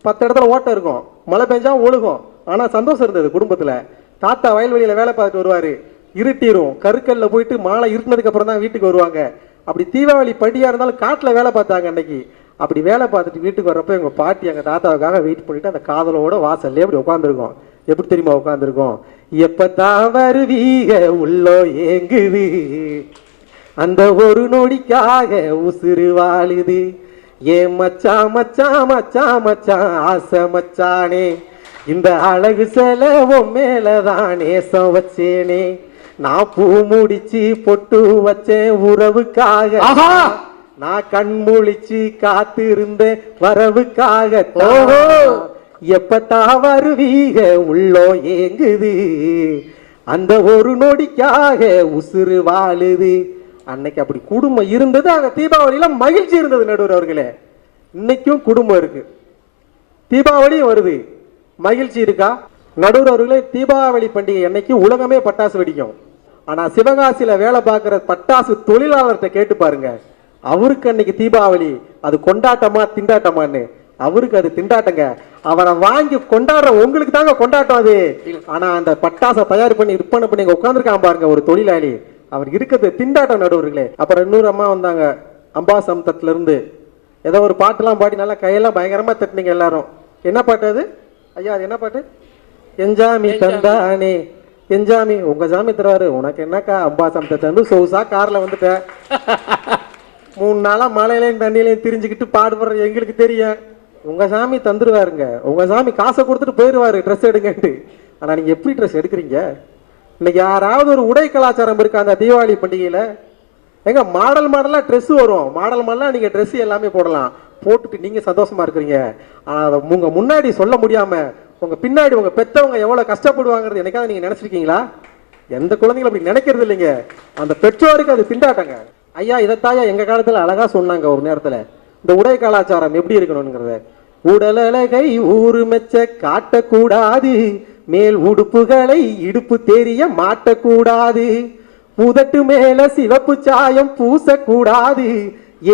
10 இடத்துல ஓட்டை இருக்கும், மழை பெஞ்சா ஒழுகும். ஆனா சந்தோஷம் இருந்தது குடும்பத்துல. தாத்தா வயல்வெளியில வேலை பார்த்துட்டு வருவாரு, இருட்டிரும், கருக்கல்ல போயிட்டு மாலை இருட்டினதுக்கு அப்புறம் தான் வீட்டுக்கு வருவாங்க. அப்படி தீபாவளி பண்டிகையா இருந்தாலும் காட்டுல வேலை பார்த்தாங்க அன்னைக்கு. அப்படி வேலை பார்த்துட்டு வீட்டுக்கு வர்றப்ப எங்க பாட்டி எங்க தாத்தாவுக்காக வெயிட் பண்ணிட்டு அந்த காதலோட வாசல்லே அப்படி உட்காந்துருக்கோம். எப்படி தெரியுமா உட்காந்துருக்கோம்? எப்பதான் வருவீக உள்ளோ ஏங்குது, அந்த ஒரு நொடிக்காக உசுறு வாழுது, ஏ மச்சான் மச்சான் மச்சான் மச்சான் ஆசை மச்சானே, இந்த அழகு செலவும் மேலதான் நேசம் வச்சேனே, நான் பூ முடிச்சு பொட்டு வச்சேன் உறவுக்காக, நான் கண் முழிச்சு காத்திருந்த வரவுக்காக, எப்பத்தா வருவீக உள்ளோ ஏங்குது, அந்த ஒரு நொடிக்காக உசுறு வாழுது. அன்னைக்கு அப்படி குடும்பம் இருந்தது. அங்க தீபாவளியில மகிழ்ச்சி இருந்தது. நடுவர் அவர்களே, இன்னைக்கும் குடும்பம் இருக்கு, தீபாவளியும் வருது, மகிழ்ச்சி இருக்கா? நடுவர் அவர்களே, தீபாவளி பண்டிகை அன்னைக்கு உலகமே பட்டாசு வெடிக்கும். ஆனா சிவகாசியில வேலை பார்க்கிற பட்டாசு தொழிலாளர்கிட்ட கேட்டு பாருங்க, அவருக்கு அன்னைக்கு தீபாவளி அது கொண்டாட்டமா திண்டாட்டமான்னு. அவருக்கு அது திண்டாட்டங்க. அவரை வாங்கி கொண்டாடுற உங்களுக்கு தாங்க கொண்டாட்டம் அது. ஆனா அந்த பட்டாசை தயார் பண்ணி விற்பனை பண்ணி உட்காந்துருக்கான் பாருங்க ஒரு தொழிலாளி, அவர் இருக்கிறது திண்டாட்டம். நடுவர்களே, அப்புறம் இன்னொரு அம்மா வந்தாங்க அம்பாசமுத்திரத்துல இருந்து, ஏதோ ஒரு பாட்டுலாம் பாடி நல்லா கையெல்லாம் பயங்கரமா தட்டினீங்க எல்லாரும். என்ன பாட்டு அது ஐயா? அது என்ன பாட்டு? எஞ்சாமி தந்தானே எஞ்சாமி. உங்க சாமி தருவாரு, உனக்கு என்னக்கா? அம்பாசமுத்திரத்துல இருந்து சொகுசா கார்ல வந்துட்ட, 3 நாளா மழையிலையும் தண்ணியிலையும் திரிஞ்சுக்கிட்டு பாடுபடுற எங்களுக்கு தெரியும். உங்க சாமி தந்துருவாருங்க, உங்க சாமி காசை கொடுத்துட்டு போயிடுவாரு ட்ரெஸ் எடுங்கன்ட்டு. ஆனா நீங்க எப்படி ட்ரெஸ் எடுக்கிறீங்க? இன்னைக்கு யாராவது ஒரு உடை கலாச்சாரம் இருக்கா அந்த தீபாவளி பண்டிகையில? எங்க மாடல் மாடலா ட்ரெஸ் வரும், மாடல் மாடலா நீங்க ட்ரெஸ் எல்லாமே போடலாம், போட்டுட்டு நீங்க சந்தோஷமா இருக்கிறீங்க. ஆனா அதை உங்க முன்னாடி சொல்ல முடியாம உங்க பின்னாடி உங்க பெற்றவங்க எவ்வளவு கஷ்டப்படுவாங்கிறது என்னைக்காவது நீங்க நினைச்சிருக்கீங்களா? எந்த குழந்தைங்களும் அப்படி நினைக்கிறது இல்லைங்க. அந்த பெற்றோருக்கு அது திண்டாட்டங்க. ஐயா, இதைத்தாயா எங்க காலத்துல அழகா சொன்னாங்க ஒரு நேரத்துல, இந்த உடை கலாச்சாரம் எப்படி இருக்கணும்ங்கிறத. உடல் அழகை ஊரு மெச்ச காட்டக்கூடாது, மேல் உடுப்புகளை இடுப்பு தெரிய மாட்டக்கூடாது, முதட்டு மேல சிவப்பு சாயம் பூசக்கூடாது,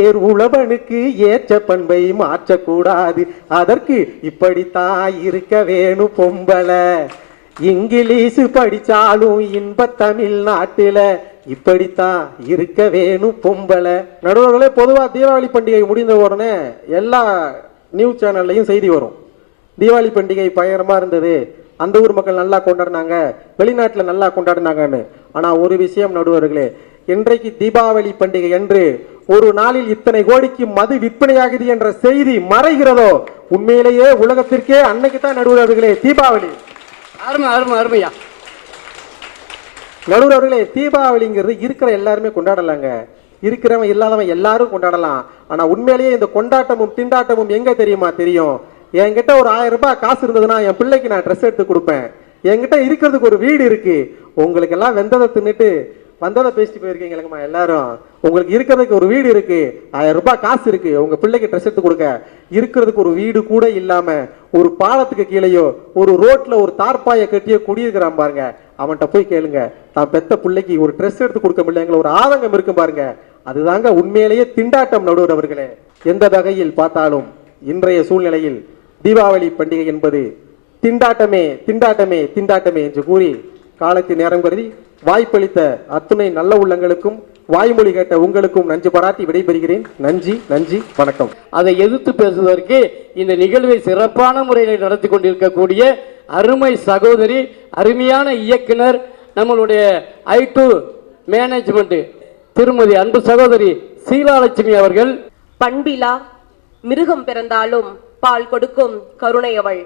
ஏர் உழவனுக்கு ஏற்ற பண்பை மாற்றக்கூடாது, அதற்கு இப்படித்தான் இருக்க வேணும் பொம்பளை, இங்கிலீஷ் படிச்சாலும் இன்ப தமிழ்நாட்டுல இப்படித்தான் இருக்க வேணும் பொம்பளை. நடுவர்களே, பொதுவா தீபாவளி பண்டிகை முடிந்த உடனே எல்லா நியூஸ் சேனல்லையும் செய்தி வரும், தீபாவளி பண்டிகை பயங்கரமா இருந்தது, அந்த ஊர் மக்கள் நல்லா கொண்டாடினாங்க, வெளிநாட்டுல நல்லா கொண்டாடினாங்கன்னு. ஆனா ஒரு விஷயம் நடுவர்களே, இன்றைக்கு தீபாவளி பண்டிகை என்று ஒரு நாளில் இத்தனை கோடிக்கு மது விற்பனையாகுது என்ற செய்தி மறைகிறதோ, உண்மையிலேயே உலகத்திற்கே அன்னைக்கு தான் நடுவர்களே தீபாவளி. அருமை அருமை அருமையா. நடுவர்களே, தீபாவளிங்கிறது இருக்கிற எல்லாருமே கொண்டாடலாங்க, இருக்கிறவன் இல்லாதவன் எல்லாரும் கொண்டாடலாம். ஆனா உண்மையிலேயே இந்த கொண்டாட்டமும் திண்டாட்டமும் எங்க தெரியுமா தெரியும்? என்கிட்ட ஒரு 1000 ரூபாய் காசு இருந்ததுன்னா என் பிள்ளைக்கு நான் ட்ரெஸ் எடுத்து கொடுப்பேன், என்கிட்ட இருக்கிறதுக்கு ஒரு வீடு இருக்கு, உங்களுக்கு எல்லாம் வெந்ததை தின்னுட்டு வந்ததை பேசிட்டு போயிருக்கீங்களேங்கம்மா எல்லாரும். உங்களுக்கு இருக்கிறதுக்கு ஒரு வீடு இருக்கு, 1000 ரூபாய் காசு இருக்கு, உங்க பிள்ளைக்கு ட்ரெஸ் எடுத்து கொடுக்க. இருக்கிறதுக்கு ஒரு வீடு கூட இல்லாம ஒரு பாலத்துக்கு கீழேயோ ஒரு ரோட்ல ஒரு தார்பாயை கட்டியோ குடியிருக்கிறான் பாருங்க. அவன்கிட்ட போய் கேளுங்க, தான் பெத்த பிள்ளைக்கு ஒரு ட்ரெஸ் எடுத்து கொடுக்க முடியல, ஒரு ஆதங்கம் இருக்கும் பாருங்க. அதுதாங்க உண்மையிலேயே திண்டாட்டம். நடுவர் அவர்களே, எந்த வகையில் பார்த்தாலும் இன்றைய சூழ்நிலையில் தீபாவளி பண்டிகை என்பது திண்டாட்டமே திண்டாட்டமே திண்டாட்டமே என்று கூறி காலத்தின் நேரம் கருதி வாய்ப்பளித்த அத்துணை நல்ல உள்ளங்களுக்கும் வாய்மொழி கேட்ட உங்களுக்கும் நன்றி பாராட்டி விடைபெறுகிறேன். நன்றி நன்றி வணக்கம். அதை எதிர்த்து பேசுவதற்கு இந்த நிகழ்வை சிறப்பான முறையில் நடத்தி கொண்டிருக்கக்கூடிய அருமை சகோதரி, அருமையான இயக்குனர், நம்மளுடைய I2 மேனேஜ்மெண்ட் திருமதி அன்பு சகோதரி சீலாலட்சுமி அவர்கள். பண்பிலா மிருகம் பிறந்தாலும் பால் கொடுக்கும் கருணையவள்,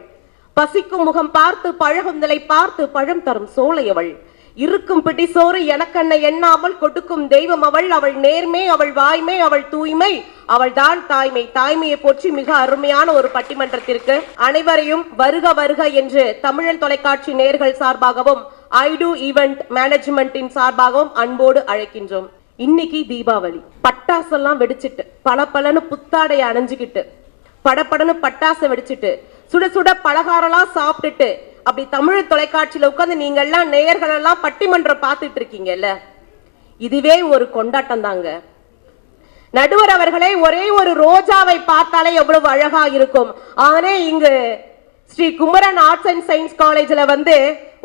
பசிக்கும் முகம் பார்த்து பழகும் நிலை பார்த்து பழம் தரும் சோலையவள், இருக்கும் பிடி சோறு எனக்கண்ண எண்ணாமல் கொடுக்கும் தெய்வம் அவள். அவள் நேர்மை, அவள் வாய்மை, அவள் தூய்மை, அவள் தான் தாய்மை. தாய்மையை போற்றி மிக அருமையான ஒரு பட்டிமன்றத்திற்கு அனைவரையும் வருக வருக என்று தமிழன் தொலைக்காட்சி நேயர்கள் சார்பாகவும் I2 ஈவென்ட் மேனேஜ்மெண்டின் சார்பாகவும் அன்போடு அழைக்கின்றோம். இன்னைக்கு தீபாவளி, பட்டாசெல்லாம் வெடிச்சிட்டு பளபளன்னு புத்தாடைய அணைஞ்சுக்கிட்டு படப்படன்னு பட்டாசை வெடிச்சிட்டு சுட சுட பலகாரம்லாம் சாப்பிட்டுட்டு அப்படி தமிழ் தொலைக்காட்சியில உட்கார்ந்து நீங்க எல்லாம் நேயர்கள் எல்லாம் பட்டிமன்றம் பார்த்துட்டு இருக்கீங்கல்ல, இதுவே ஒரு கொண்டாட்டம் தாங்க. நடுவர் அவர்களே, ஒரே ஒரு ரோஜாவை பார்த்தாலே எவ்வளவு அழகா இருக்கும். ஆனா இங்கு Sri Kumaran arts and science காலேஜ்ல வந்து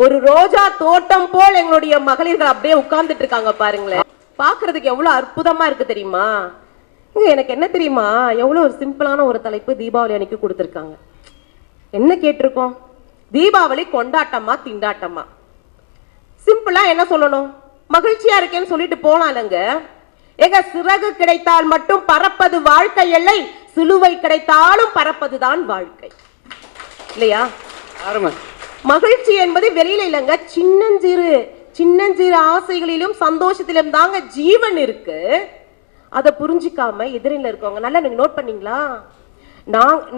ஒரு ரோஜா தோட்டம் போல் எங்களுடைய மகளிர்கள் அப்படியே உட்கார்ந்துட்டு இருக்காங்க பாருங்களேன். பாக்குறதுக்கு எவ்வளவு அற்புதமா இருக்கு தெரியுமா? எனக்கு என்ன தெரியுமா, எவ்வளவு ஒரு சிம்பிளான ஒரு தலைப்பு தீபாவளி அன்னைக்கு கொடுத்திருக்காங்க. என்ன கேட்டிருக்கோம்? தீபாவளி கொண்டாட்டமா திண்டாட்டமா? சிம்பிளா என்ன சொல்லணும்? மகிழ்ச்சியா இருக்கேன்னு சொல்லிட்டு போனாலங்க. எங்க சிறகு கிடைத்தால் மட்டும் பறப்பது வாழ்க்கை இல்லை, சிலுவை கிடைத்தாலும் பறப்பதுதான் வாழ்க்கை, இல்லையா? மகிழ்ச்சி என்பது வெளியில இல்லைங்க, சின்னஞ்சிறு ஆசைகளிலும் சந்தோஷத்திலும் தாங்க ஜீவன் இருக்கு. அதை புரிஞ்சிக்காம எதிரில இருக்கவங்க, நல்லா நீங்க நோட் பண்ணீங்களா?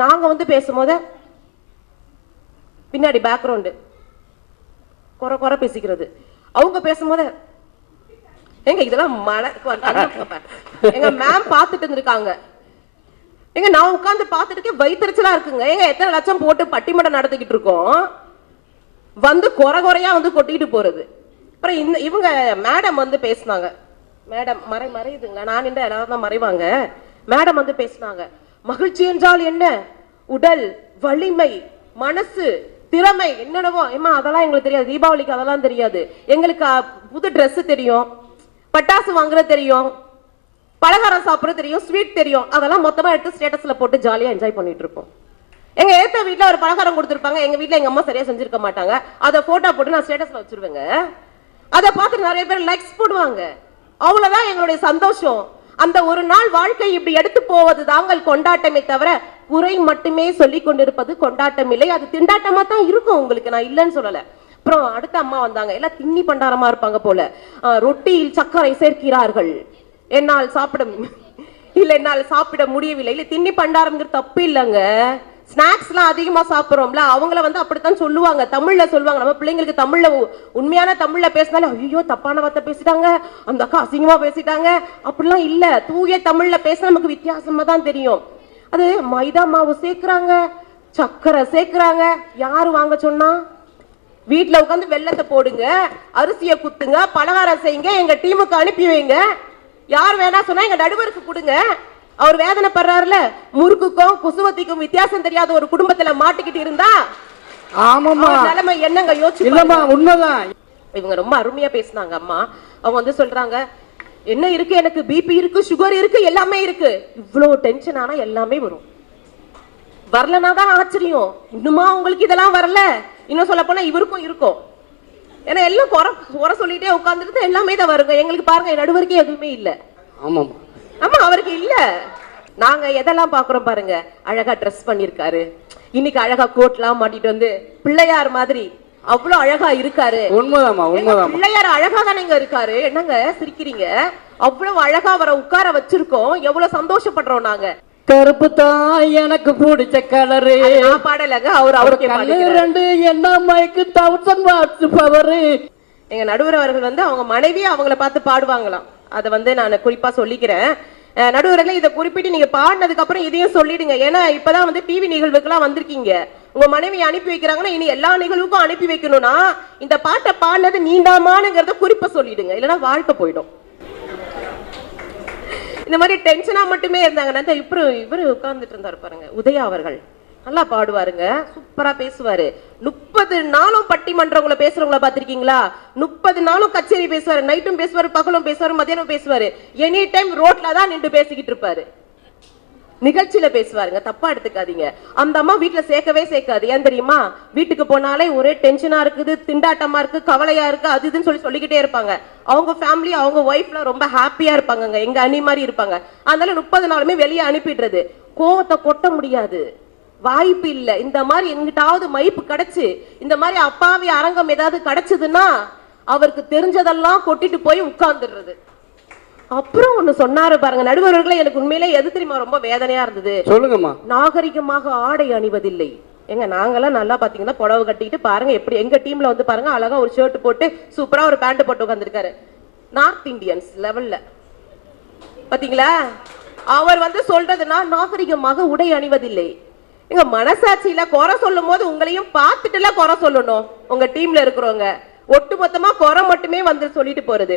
நாங்க வந்து பேசும்போது பின்னாடி பேக்ரவுண்டு குறை குறை பேசிக்கிறது, அவங்க பேசும்போது எங்க இதெல்லாம் எங்க மேம் பார்த்துட்டு இருந்திருக்காங்க. எங்க நான் உட்கார்ந்து பார்த்துட்டு வயிற்றுச்சலா இருக்குங்க. எங்க எத்தனை லட்சம் போட்டு பட்டிமன்றம் நடத்திக்கிட்டு இருக்கோம், வந்து குறை குறையா வந்து கொட்டிட்டு போறது. அப்புறம் இவங்க மேடம் வந்து பேசினாங்க. மேடம் மறையுதுங்களா? நான் இந்த எல்லாரும் தான் மறைவாங்க. மேடம் வந்து பேசினாங்க, மகிழ்ச்சி என்றால் என்ன? உடல் வலிமை, மனசு, திறமை, என்னென்னவோ. ஏமா அதெல்லாம் எங்களுக்கு தெரியாது, தீபாவளிக்கு அதெல்லாம் தெரியாது. எங்களுக்கு புது ட்ரெஸ் தெரியும், பட்டாசு வாங்குறது தெரியும், பலகாரம் சாப்பிட்றது தெரியும், ஸ்வீட் தெரியும். அதெல்லாம் மொத்தமா எடுத்து ஸ்டேட்டஸ்ல போட்டு ஜாலியா என்ஜாய் பண்ணிட்டு இருப்போம். எங்க ஏத்த வீட்டுல ஒரு பலகாரம் கொடுத்துருப்பாங்க, எங்க வீட்டுல எங்க அம்மா சரியா செஞ்சிருக்க மாட்டாங்க, அதை போட்டோ போட்டு நான் ஸ்டேட்டஸ்ல வச்சிருவேங்க. அதை பார்த்துட்டு நிறைய பேர் லைக்ஸ் போடுவாங்க. அவ்வளவுதான் எங்களுடைய சந்தோஷம். அந்த ஒரு நாள் வாழ்க்கை இப்படி எடுத்து போவது தாங்கள் கொண்டாட்டமே தவிர குறை மட்டுமே சொல்லி கொண்டிருப்பது கொண்டாட்டம் இல்லை. அது திண்டாட்டமா தான் இருக்கும் உங்களுக்கு, நான் இல்லைன்னு சொல்லல. அப்புறம் அடுத்த அம்மா வந்தாங்க, எல்லாம் திண்ணி பண்டாரமா இருப்பாங்க போல. ரொட்டியில் சர்க்கரை சேர்க்கிறார்கள், என்னால் சாப்பிட முடியவில்லை. இல்ல திண்ணி பண்டாரம்ங்கிறது தப்பு இல்லைங்க. ஸ்நாக்ஸ் எல்லாம் அதிகமா சாப்பிடுறோம்ல, அவங்கள வந்து அப்படித்தான் சொல்லுவாங்க, தமிழ்ல சொல்லுவாங்க. நம்ம பிள்ளைங்களுக்கு தமிழ்ல உண்மையான தமிழ்ல பேசினாலும் ஐயோ தப்பான வார்த்தை பேசிட்டாங்க, அந்த அக்கா அசிங்கமா பேசிட்டாங்க, அப்படிலாம் இல்ல. தூய தமிழ்ல பேசினா நமக்கு வித்தியாசமா தான் தெரியும். அது மைதா மாவு சேர்க்கிறாங்க, சர்க்கரை சேர்க்கிறாங்க. யாரு வாங்க சொன்னா? வீட்டுல உட்காந்து வெள்ளத்தை போடுங்க, அரிசியை குத்துங்க, பலகாரம் செய்யுங்க, எங்க டீமுக்கு அனுப்பி வைங்க. யார் வேணா சொன்னா எங்க நடுவருக்கு கொடுங்க. அவர் வேதனைப்படுறாருல, முறுக்குக்கும் குசுவத்திக்கும் வித்தியாசம் தெரியாத ஒரு குடும்பத்துல மாட்டிக்கிட்டு இருந்தா நிலைமை என்னங்க யோசிச்சு? உண்மைதான். இவங்க ரொம்ப அருமையா பேசினாங்க அம்மா. அவங்க வந்து சொல்றாங்க, என்ன இருக்கு, எனக்கு பிபி இருக்கு, சுகர் இருக்கு, எல்லாமே இருக்கு. இவ்வளவு டென்ஷன் ஆனா எல்லாமே வரும். வரலனா தான் ஆச்சரியம். இன்னுமா உங்களுக்கு இதெல்லாம் வரல? இன்னும் சொல்ல போனா இவருக்கும் இருக்கும். ஏன்னா எல்லாம் குறை சொல்லிட்டே உட்கார்ந்துட்டு எல்லாமே தான் வருங்க. எங்களுக்கு பாருங்க, நடுவருக்கே எதுவுமே இல்ல. ஆமா, அவருக்கு இல்ல. நாங்க எதெல்லாம் பாக்குறோம் பாருங்க. அழகா ட்ரெஸ் பண்ணிருக்காரு, இன்னைக்கு அழகா கோட் எல்லாம் மாட்டிட்டு வந்து பிள்ளையார் மாதிரி அவ்வளவு அழகா இருக்காரு. உண்மைதான், பிள்ளையார் அழகா தானேங்க இருக்காரு. என்னங்க சிரிக்கிறீங்க? அவ்வளவு அழகா அவரை உட்கார வச்சிருக்கோம், எவ்வளவு சந்தோஷப்படுறோம் நாங்க. கருப்பு தான் எனக்கு பிடிச்ச கலரு பாடலங்க, அவருக்கு என்ன மைக்கு 1000 வாட்ஸ் பவர். எங்க நடுவர் அவர்கள் வந்து அவங்க மனைவி அவங்கள பார்த்து பாடுவாங்களாம். அதை வந்து நான் குறிப்பா சொல்லிக்கிறேன். நடுவர்களே, இதை குறிப்பிட்டு நீங்க பாடினதுக்கு அப்புறம் இதையும் சொல்லிடுங்க. ஏன்னா இப்பதான் வந்து டிவி நிகழ்வுக்கெல்லாம் வந்திருக்கீங்க. உங்க மனைவி அனுப்பி வைக்கிறாங்கன்னா இனி எல்லா நிகழ்வுக்கும் அனுப்பி வைக்கணும்னா இந்த பாட்டை பாடினது நீண்டாமானுங்கிறத குறிப்பா சொல்லிடுங்க, இல்லைன்னா வாழ்க்கை போயிடும். இந்த மாதிரி டென்ஷனா மட்டுமே இருந்தாங்கன்னா இவரு உட்கார்ந்துட்டு இருந்தாரு பாருங்க, உதயா அவர்கள் நல்லா பாடுவாருங்க, சூப்பரா பேசுவாரு. 30 நாளும் பட்டிமன்றவங்களை பேசுறவங்கள பாத்திருக்கீங்களா? 30 நாளும் கச்சேரி பேசுவாரு, நைட்டும் பேசுவாரு, பகலும் பேசுவாரு, மதியானம் பேசுவாரு. எனி டைம் ரோட்ல தான் நின்று பேசிக்கிட்டு இருப்பாரு, நிகழ்ச்சியில பேசுவாருங்க. தப்பா எடுத்துக்காதீங்க. அந்த அம்மா வீட்டுல சேர்க்கவே சேர்க்காது. ஏன் தெரியுமா? வீட்டுக்கு போனாலே ஒரே டென்ஷனா இருக்குது, திண்டாட்டமா இருக்கு, கவலையா இருக்கு, அது இதுன்னு சொல்லிக்கிட்டே இருப்பாங்க. அவங்க ஃபேமிலி, அவங்க ஒய்ஃப்லாம் ரொம்ப ஹாப்பியா இருப்பாங்க, எங்க அணி மாதிரி இருப்பாங்க. அதனால 30 நாளுமே வெளியே அனுப்பிடுறது. கோவத்தை கொட்ட முடியாது, வாய்ப்பு இல்ல. இந்த மாதிரி எங்கிட்டாவது மைப்பு கிடைச்சு இந்த மாதிரி அப்பாவி அரங்கம் ஏதாவது கிடைச்சதுன்னா அவருக்கு தெரிஞ்சதெல்லாம் கொட்டிட்டு போய் உட்கார்ந்துடுறது. அப்புறம் ஒண்ணு சொன்னாரு பாருங்க நடுவர்களே, எனக்கு உண்மையிலே எது தெரியுமா ரொம்ப வேதனையா இருந்தது? சொல்லுங்கம்மா. நாகரிகமாக ஆடை அணிவதில்லை. எங்க நாங்கெல்லாம் நல்லா பாத்தீங்கன்னா புடவை கட்டிட்டு பாருங்க, எப்படி எங்க டீம்ல வந்து பாருங்க அழகா ஒரு ஷர்ட் போட்டு சூப்பரா ஒரு பேண்ட் போட்டு உட்கார்ந்துருக்காரு. நார்த் இந்தியன்ஸ் லெவல்ல பாத்தீங்களா? அவர் வந்து சொல்றதுன்னா நாகரிகமாக உடை அணிவதில்லை. எங்க மனசாட்சியில குறை சொல்லும் போது உங்களையும் பார்த்துட்டுல குறை சொல்லணும். உங்க டீம்ல இருக்கிறவங்க ஒட்டு மொத்தமா குறை மட்டுமே வந்து சொல்லிட்டு போறது.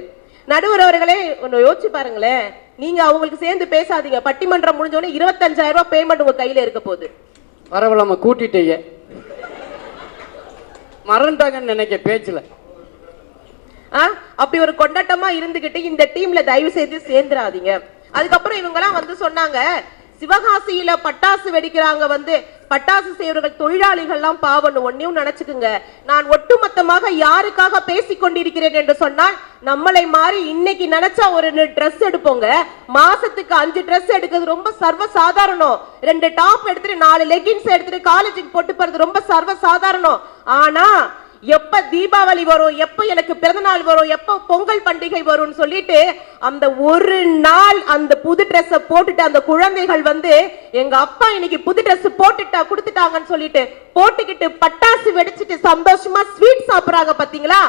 நடுவர் அவர்களே, ஒன்னு யோசிச்சு பாருங்களேன். நீங்க அவங்களுக்கு சேர்ந்து பேசாதீங்க. பட்டிமன்றம் முடிஞ்சோடனே 25,000 ரூபாய் பேமெண்ட் உங்க கையில இருக்க போகுது. பரவாயில்லாம கூட்டிட்டீங்க, மறந்துட்டாங்கன்னு நினைக்க பேச்சுல. அப்படி ஒரு கொண்டாட்டமா இருந்துகிட்டு இந்த டீம்ல தயவு செய்து சேர்ந்துடாதீங்க. அதுக்கப்புறம் இவங்க எல்லாம் வந்து சொன்னாங்க, சிவகாசியில பட்டாசு வெடிக்கிறாங்க, வந்து பட்டாசு செய்வர்கள் தொழிலாளிகள் எல்லாம் பாவம். ஒன்னையும் நினைச்சுக்குங்க, நான் ஒட்டுமொத்தமாக யாருக்காக பேசிக் கொண்டிருக்கிறேன் என்று சொன்னால், நம்மளை மாறி இன்னைக்கு நினைச்சா ஒரு ட்ரெஸ் எடுப்போங்க, மாசத்துக்கு 5 ட்ரெஸ் எடுக்கிறது ரொம்ப சர்வ சாதாரணம். 2 டாப் எடுத்துட்டு 4 லெகின்ஸ் எடுத்துட்டு காலேஜுக்கு போட்டு போறது ரொம்ப சர்வ சாதாரணம். ஆனா எப்ப தீபாவளி வரும், எப்ப எனக்கு பிறந்த நாள் வரும், எப்ப பொங்கல் பண்டிகை வரும்னு சொல்லிட்டு அந்த ஒரு நாள் அந்த புது ட்ரெஸ் போட்டுட்டு அந்த குழந்தைகள் வந்து எங்க அப்பா இன்னைக்கு புது ட்ரெஸ் கொடுத்துட்டாங்கன்னு சொல்லிட்டு போட்டுக்கிட்டு பட்டாசு வெடிச்சிட்டு சந்தோஷமா ஸ்வீட் சாப்பிடுறாங்க பாத்தீங்களா?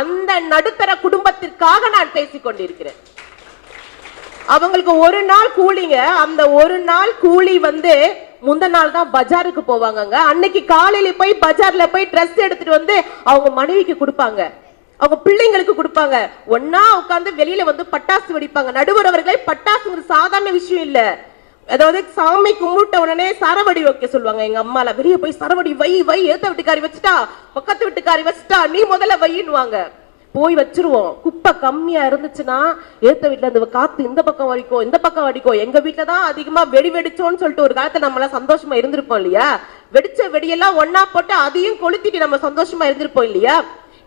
அந்த நடுத்தர குடும்பத்திற்காக நான் பேசிக் கொண்டிருக்கிறேன். அவங்களுக்கு ஒரு நாள் கூலிங்க, அந்த ஒரு நாள் கூலி வந்து முந்த நாள் தான் பஜாருக்கு போவாங்க. அன்னைக்கு காலையில போய் பஜார்ல போய் ட்ரெஸ் எடுத்துட்டு வந்து அவங்க மனைவிக்கு கொடுப்பாங்க, அவங்க பிள்ளைங்களுக்கு கொடுப்பாங்க. ஒன்னா உட்கார்ந்து வெளியில வந்து பட்டாசு வெடிப்பாங்க. நடுவர் அவர்களே, பட்டாசுங்கிறது சாதாரண விஷயம் இல்ல. அதாவது சாமி கும்பிட்ட உடனே சரவடி வைக்க சொல்லுவாங்க. எங்க அம்மால வெளியே போய் சரவடி வை வை, ஏத்த வீட்டுக்காரி வச்சுட்டா, பக்கத்து வீட்டுக்காரி வச்சுட்டா, நீ முதல்ல வையின்னுவாங்க. போய் வச்சிருவோம். குப்பை கம்மியா இருந்துச்சுன்னா ஏத்த வீட்டுல இந்த காத்து இந்த பக்கம் வடிக்கும், இந்த பக்கம் வடிக்கும். எங்க வீட்டுலதான் அதிகமா வெடி வெடிச்சோன்னு சொல்லிட்டு ஒரு காலத்துல நம்ம எல்லாம் சந்தோஷமா இருந்திருப்போம் இல்லையா? வெடிச்ச வெடியெல்லாம் ஒன்னா போட்டு அதையும் கொளுத்திட்டு நம்ம சந்தோஷமா இருந்திருப்போம் இல்லையா?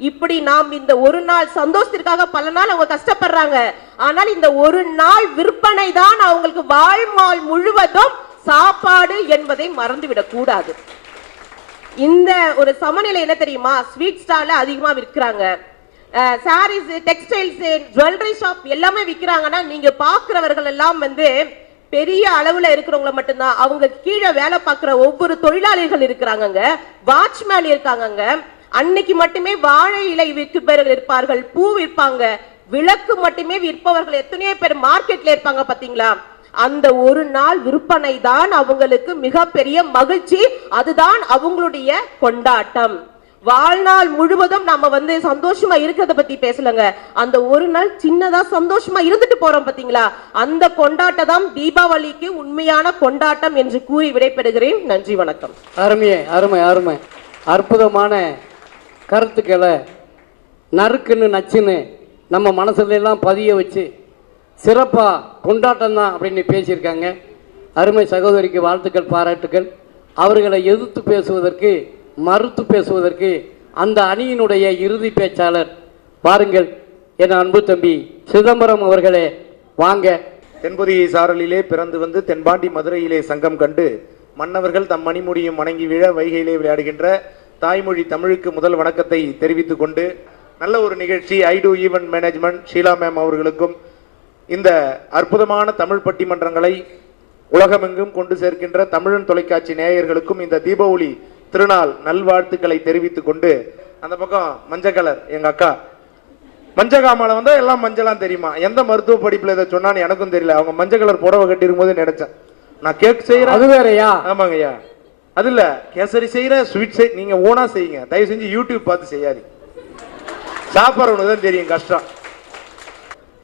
இப்படி நாம் இந்த ஒரு நாள் சந்தோஷத்திற்காக பல நாள் அவங்க கஷ்டப்படுறாங்க. ஆனால் இந்த ஒரு நாள் விற்பனை தான் அவங்களுக்கு வாழ்நாள் முழுவதும் சாப்பாடு என்பதை மறந்துவிடக் கூடாது. இந்த ஒரு சமநிலை என்ன தெரியுமா? ஸ்வீட் ஸ்டால்ல அதிகமா விற்கிறாங்க, சாரீஸ், டெக்ஸ்டைல்ஸ், ஜுவல்லரி ஷாப் எல்லாமே விற்கிறாங்கன்னா நீங்க பாக்குறவர்கள் எல்லாம் வந்து பெரிய அளவுல இருக்கிறவங்க மட்டும்தான். அவங்க கீழே வேலை பார்க்கிற ஒவ்வொரு தொழிலாளிகள் இருக்கிறாங்க, வாட்ச்மேன் இருக்காங்க. அன்னைக்கு மட்டுமே வாழை இலை விற்பவர்கள் இருப்பார்கள், பூ விற்பாங்க, விளக்கு மட்டுமே விற்பவர்கள் எத்தனையோ பேர் மார்க்கெட்ல இருப்பாங்க பாத்தீங்களா? அந்த ஒரு நாள் விற்பனை தான் அவங்களுக்கு மிகப்பெரிய மகிழ்ச்சி, அதுதான் அவங்களுடைய கொண்டாட்டம். வாழ்நாள் முழுவதும் நம்ம வந்து சந்தோஷமா இருக்கிறத பத்தி பேசலங்க, அந்த ஒரு நாள் சின்னதா சந்தோஷமா இருந்துட்டு போறோம் பாத்தீங்களா? அந்த கொண்டாட்டம் தீபாவளிக்கு உண்மையான கொண்டாட்டம் என்று கூறி விடைபெறுகிறேன். நன்றி, வணக்கம். அருமையே, அருமை அருமை, அற்புதமான கருத்துக்களை நறுக்குன்னு நச்சுன்னு நம்ம மனசுல எல்லாம் பதிய வச்சு சிறப்பா கொண்டாட்டம் தான் அப்படின்னு பேசியிருக்காங்க. அருமை சகோதரிக்கு வாழ்த்துக்கள், பாராட்டுக்கள். அவர்களை எதிர்த்து பேசுவதற்கு, மறுத்து பேசுவதற்கு அந்த அணியினுடைய இறுதி பேச்சாளர் பாருங்கள், என் அன்பு தம்பி சிதம்பரம் அவர்களே, வாங்க. தென்பொதிகை சாரலிலே பிறந்து வந்து தென்பாண்டி மதுரையிலே சங்கம் கண்டு மன்னவர்கள் தம் மணிமுடியும் வணங்கி விழ வைகையிலே விளையாடுகின்ற தாய்மொழி தமிழுக்கு முதல் வணக்கத்தை தெரிவித்துக் கொண்டு, நல்ல ஒரு நிகழ்ச்சி ஐடு ஈவென்ட் மேனேஜ்மெண்ட் ஷீலா மேம் அவர்களுக்கும் இந்த அற்புதமான தமிழ் பட்டிமன்றங்களை உலகமெங்கும் கொண்டு சேர்க்கின்ற தமிழன் தொலைக்காட்சி நேயர்களுக்கும் இந்த தீபாவளி திருநாள் நல்வாழ்த்துக்களை தெரிவித்துக் கொண்டு, அந்த பக்கம் மஞ்சள் கலர் எங்க அக்கா மஞ்சகாமால வந்தா எல்லாம் மஞ்சளாம் தெரியுமா? எந்த மருத்துவ படிப்புல இதை சொன்னான்னு எனக்கும் தெரியல. அவங்க மஞ்சள் கலர் புடவை கட்டி இருக்கும்போது நினைச்சேன். நான் கேக் செய்யறேன். அது வேறயா? ஆமாங்கய்யா. அது இல்ல, கேசரி செய்யற, ஸ்வீட் நீங்க ஓனா செய்யுங்க. தயவு செஞ்சு யூடியூப் பார்த்து செய்யாதீங்க. சாப்பிட்றவனுக்கு தான் தெரியும் கஷ்டம்.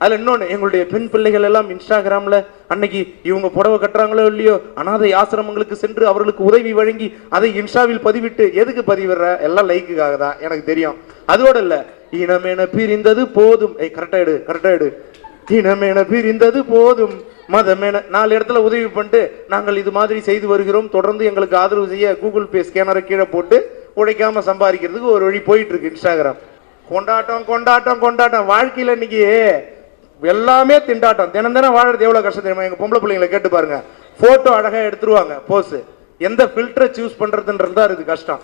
அதுல இன்னொன்னு, எங்களுடைய பெண் பிள்ளைகள் எல்லாம் இன்ஸ்டாகிராம்ல அன்னைக்கு இவங்க புடவை கட்டுறாங்களோ இல்லையோ அனாதை ஆசிரமங்களுக்கு சென்று அவர்களுக்கு உதவி வழங்கி அதை இன்ஸ்டாவில் பதிவிட்டு, எதுக்கு பதிவிடுற? எல்லாம் லைக்குக்காக தான், எனக்கு தெரியும். அதோட இல்ல, இனமென பிரிந்தது போதும், கரெக்டா எடு, இனமென பிரிந்தது போதும், மதமென 4 இடத்துல உதவி பண்ணிட்டு நாங்கள் இது மாதிரி செய்து வருகிறோம், தொடர்ந்து எங்களுக்கு ஆதரவு செய்ய கூகுள் பே ஸ்கேனரை கீழே போட்டு உழைக்காம சம்பாதிக்கிறதுக்கு ஒரு வழி போயிட்டு இருக்கு இன்ஸ்டாகிராம். கொண்டாட்டம் கொண்டாட்டம் கொண்டாட்டம். வாழ்க்கையில இன்னைக்கு எல்லாமே திண்டாட்டம். தினம் தினம் வாழறது எவ்வளவு கஷ்டம் தெரியுமா? எங்க பொம்பளை பிள்ளைங்களை கேட்டு பாருங்க. போட்டோ அழகா எடுத்துருவாங்க, போஸ். எந்த ஃபில்டரை சூஸ் பண்றதுன்றது தான் இது கஷ்டம்.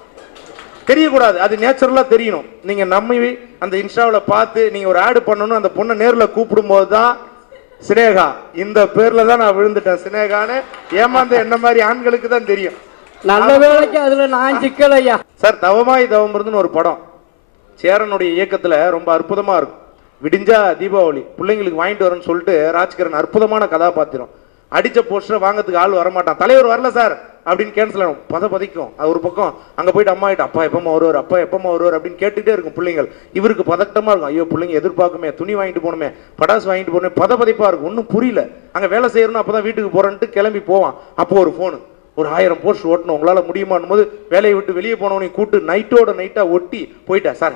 தெரியக்கூடாது, அது நேச்சுரலா தெரியணும். நீங்க நம்பி அந்த இன்ஸ்டாவில் பார்த்து நீங்க ஒரு ஆடு பண்ணணும், அந்த பொண்ணை நேர்ல கூப்பிடும் போது தான் சினேகா, இந்த பேர்ல தான் நான் விழுந்துட்டேன் சினேகான்னு ஏமாந்த என்ன மாதிரி ஆண்களுக்கு தான் தெரியும். நல்ல வேலைக்கு அதுல நான் சிக்கலையா சார். தவமாய் தவம் இருந்துன்னு ஒரு படம் சேரனுடைய இயக்கத்துல ரொம்ப அற்புதமா இருக்கும். விடிஞ்சா தீபாவளி பிள்ளைங்களுக்கு வாங்கிட்டு வரேன்னு சொல்லிட்டு ராஜ்கிரண் அற்புதமான கதாபாத்திரம். அடிச்ச போஸ்டரை வாங்கறதுக்கு ஆள் வரமாட்டான். தலைவர் வரல சார் அப்படின்னு கேன்சல் ஆகும். பதிக்கும். அது ஒரு பக்கம். அங்க போயிட்டு அம்மா கிட்ட அப்பா எப்பமா வருவார், அப்பா எப்பமா வருவார் அப்படின்னு கேட்டுட்டே இருக்கும் பிள்ளைங்கள். இவருக்கு பதட்டமா இருக்கும். ஐயோ பிள்ளைங்க எதிர்பார்க்குமே, துணி வாங்கிட்டு போகணுமே, படாசு வாங்கிட்டு போகணுமே, பதிப்பா இருக்கும். ஒன்றும் புரியல. அங்க வேலை செய்யறணும், அப்பதான் வீட்டுக்கு போறேன்ட்டு கிளம்பி போவான். அப்போ ஒரு போனு, ஒரு 1000 போஸ்ட் ஓட்டணும், உங்களால முடியுமான் போது வேலையை விட்டு வெளியே போனவனையும் கூட்டு நைட்டோட நைட்டா ஒட்டி போயிட்டா சார்.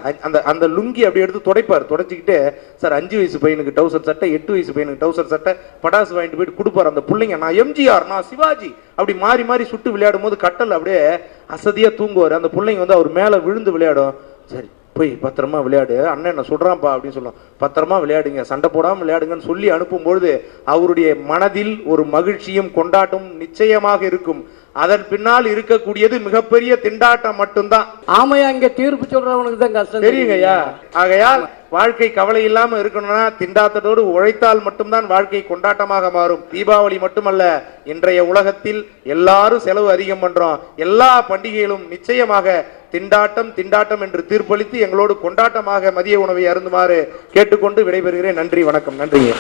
அந்த லுங்கி அப்படி எடுத்து துடைப்பார். துடைச்சிக்கிட்டு சார் 5 வயசு பையனுக்கு டவுசர் சட்டை, 8 வயசு பையனுக்கு டவுசர் சட்டை, படாசு வாங்கிட்டு போயிட்டு கொடுப்பார். அந்த பிள்ளைங்க நான் எம்ஜிஆர், நான் சிவாஜி அப்படி மாறி மாறி சுட்டு விளையாடும் போது கட்டல் அப்படியே அசதியா தூங்குவார். அந்த பிள்ளைங்க வந்து அவர் மேல விழுந்து விளையாடும். சரி போய் பத்திரமா விளையாடு, அண்ணன் என்ன சொல்றான்ப்பா அப்படின்னு சொல்லுவோம். பத்திரமா விளையாடுங்க, சண்டை போடாமல் விளையாடுங்கன்னு சொல்லி அனுப்பும்பொழுது அவருடைய மனதில் ஒரு மகிழ்ச்சியும் கொண்டாட்டம் நிச்சயமாக இருக்கும். அதன் பின்னால் இருக்கக்கூடியது மிகப்பெரிய திண்டாட்டம் மட்டும்தான். ஆமையா, இங்க தீர்ப்பு சொல்றவனுக்கு தான் கஷ்டம் தெரியுங்கய்யா. ஆகையால் வாழ்க்கை கவலை இல்லாம இருக்கணும்னா திண்டாட்டத்தோடு உழைத்தால் மட்டும்தான் வாழ்க்கை கொண்டாட்டமாக மாறும். தீபாவளி மட்டுமல்ல, இன்றைய உலகத்தில் எல்லாரும் செலவு அதிகம் பண்றோம். எல்லா பண்டிகைகளும் நிச்சயமாக திண்டாட்டம் திண்டாட்டம் என்று தீர்ப்பளித்து எங்களோடு கொண்டாட்டமாக மதிய உணவை அருந்துமாறு கேட்டுக்கொண்டு விடைபெறுகிறேன். நன்றி, வணக்கம். நன்றிங்க.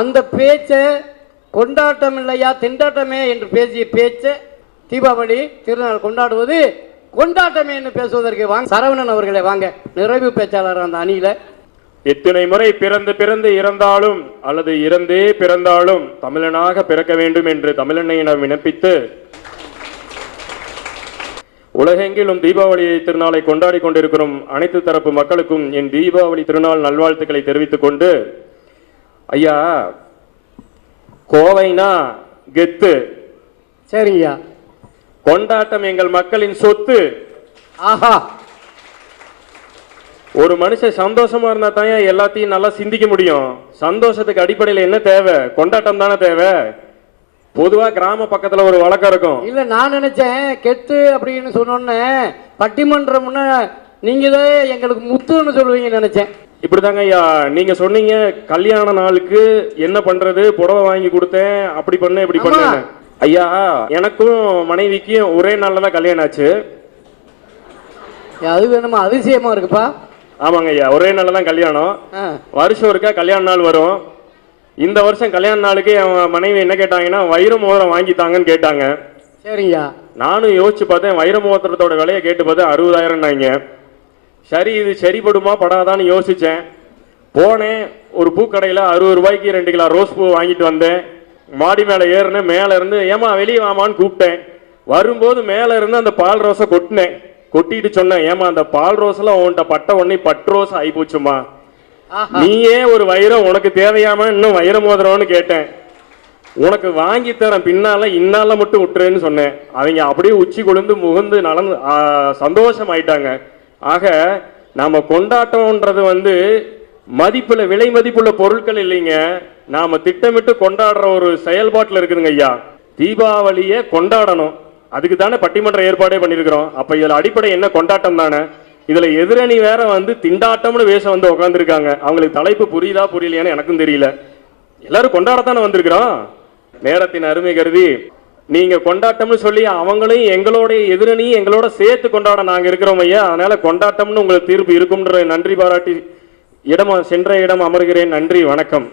அந்த பேச்சை கொண்டாட்டம் இல்லையா திண்டாட்டமே என்று பேசிய பேச்சை தீபாவளி திருநாள் கொண்டாடுவது கொண்டாட்டமே என்று பேசுவதற்கு வாங்க சரவணன் அவர்களை வாங்க, நிறைவு பேச்சாளர் அந்த அணியில. எத்தனை முறை பிறந்து பிறந்து இறந்தாலும் அல்லது இறந்தே பிறந்தாலும் தமிழனாக பிறக்க வேண்டும் என்று தமிழன்னையிடம் விண்ணப்பித்து உலகெங்கிலும் தீபாவளி திருநாளை கொண்டாடி கொண்டிருக்கும் அனைத்து தரப்பு மக்களுக்கும் என் தீபாவளி திருநாள் நல்வாழ்த்துக்களை தெரிவித்துக் கொண்டு, ஐயா கோவைனா கெத்து, சரிங்கய்யா, கொண்டாட்டம் எங்கள் மக்களின் சொத்து. ஆஹா, ஒரு மனுஷன் சந்தோஷமா இருந்தா தான் எல்லாத்தையும் நல்லா சிந்திக்க முடியும். சந்தோஷத்துக்கு அடிப்படையில் என்ன தேவை? கொண்டாட்டம் தானே தேவை. பொதுவா கிராம பக்கத்துல ஒரு வழக்கம் இருக்கும். இல்ல நான் நினைச்சேன் கெத்து அப்படின்னு சொன்னோன்னே பட்டிமன்றம்னா நீங்க தான் எங்களுக்கு முத்துன்னு சொல்லுவீங்கன்னு நினைச்சேன். இப்படிதாங்க ஐயா நீங்க சொன்னீங்க, கல்யாண நாளுக்கு என்ன பண்றது, புடவை வாங்கி கொடுத்தேன், அப்படி பண்ண இப்படி பண்ண. ஐயா எனக்கும் மனைவிக்கும் ஒரே நாள்ல தான் கல்யாணம் ஆச்சு. அது வேணுமா? அதிசயமா இருக்குப்பா. ஆமாங்க ஐயா, ஒரே நாள்ல தான் கல்யாணம். வருஷம் ஒருக்கா கல்யாண நாள் வரும். இந்த வருஷம் கல்யாண நாளுக்கு என் மனைவி என்ன கேட்டாங்கன்னா வைர மோதிரம் வாங்கித்தாங்கன்னு கேட்டாங்க. சரிங்க. நானும் யோசிச்சு பார்த்தேன், வைர மோதிரத்தோட விலையை கேட்டு பார்த்தேன் 60,000. சரி இது சரிப்படுமா படாதான்னு யோசிச்சேன். போனேன், ஒரு பூக்கடையில் 60 ரூபாய்க்கு 2 கிலோ ரோஸ் பூ வாங்கிட்டு வந்தேன். மாடி மேலே ஏறினேன். மேலே இருந்து ஏமா வெளியே வாமான்னு கூப்பிட்டேன். வரும்போது மேலே இருந்து அந்த பால் ரோஸை கொட்டினேன். கொட்டிட்டு சொன்னேன், ஏமா அந்த பால் ரோஸ்ல உன்கிட்ட பட்ட உடனே பட்டு ரோஸ் ஆகி போச்சுமா, நீயே ஒரு வைரம் உனக்கு தேவையாம இன்னும் வைர மோதிரம்னு கேட்டேன். உனக்கு வாங்கி தரேன் பின்னால இன்னால மட்டும் விட்டுறேன்னு சொன்னேன். அவங்க அப்படியே உச்சி கொழுந்து முகந்து நலந்து சந்தோஷம் ஆயிட்டாங்க. ஆக நாம கொண்டாட்டம்ன்றது மதிப்புல விலை மதிப்புள்ள பொருட்கள் இல்லைங்க, நாம திட்டமிட்டு கொண்டாடுற ஒரு செயல்பாட்டில் இருக்குதுங்க ஐயா. தீபாவளியை கொண்டாடணும், அதுக்கு தானே பட்டிமன்ற ஏற்பாடே பண்ணிருக்கிறோம். அப்ப இதுல அடிப்படை என்ன? கொண்டாட்டம் தானே. இதுல எதிரணி வேற திண்டாட்டம்னு வேஷம் உட்காந்துருக்காங்க. அவங்களுக்கு தலைப்பு புரியுதா புரியலையான்னு எனக்கும் தெரியல. எல்லாரும் கொண்டாடத்தானே வந்திருக்கிறோம். நேரத்தின் அருமை கருதி நீங்க கொண்டாட்டம்னு சொல்லி அவங்களையும் எங்களுடைய எதிரணியும் எங்களோட சேர்த்து கொண்டாட நாங்க இருக்கிறோம் ஐயா. அதனால கொண்டாட்டம்னு உங்களுக்கு தீர்ப்பு இருக்கும்ன்ற நன்றி பாராட்டி சென்ற இடம் அமர்கிறேன். நன்றி, வணக்கம்.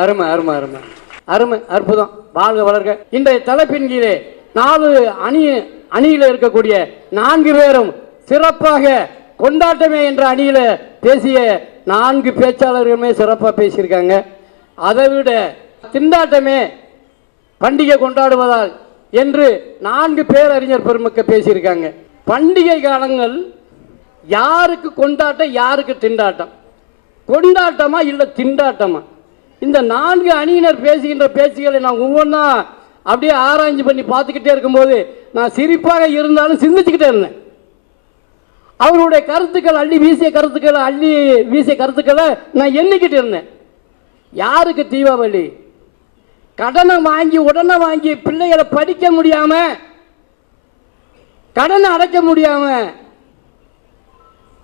அருமை அருமை அருமை அருமை, அற்புதம். வாழ்க வளர்க. இன்றைய தலைப்பின் கீழே 4 அணியில இருக்கக்கூடிய 4 பேரும் சிறப்பாக கொண்டாட்டமே என்ற அணியில பேசிய 4 பேச்சாளர்களுமே சிறப்பாக பேசியிருக்காங்க. அதை விட திண்டாட்டமே பண்டிகை கொண்டாடுவதால் என்று 4 பேரறிஞர் பெருமக்கள் பேசியிருக்காங்க. பண்டிகை காலங்கள் யாருக்கு கொண்டாட்டம், யாருக்கு திண்டாட்டம்? கொண்டாட்டமா இல்லை திண்டாட்டமா? இந்த 4 அணியினர் பேசுகின்ற பேச்சுகளை நான் ஒவ்வொன்றா அப்படியே ஆராய்ச்சி பண்ணி பார்த்துக்கிட்டே இருக்கும்போது நான் சிரிப்பாக இருந்தாலும் சிந்திச்சுக்கிட்டே இருந்தேன். அவருடைய கருத்துக்கள் அள்ளி வீசிய கருத்துக்களை நான் எண்ணிக்கிட்டு இருந்தேன். யாருக்கு தீபாவளி? கடனை வாங்கி உடனே வாங்கி பிள்ளைகளை படிக்க முடியாம, கடனை அடைக்க முடியாம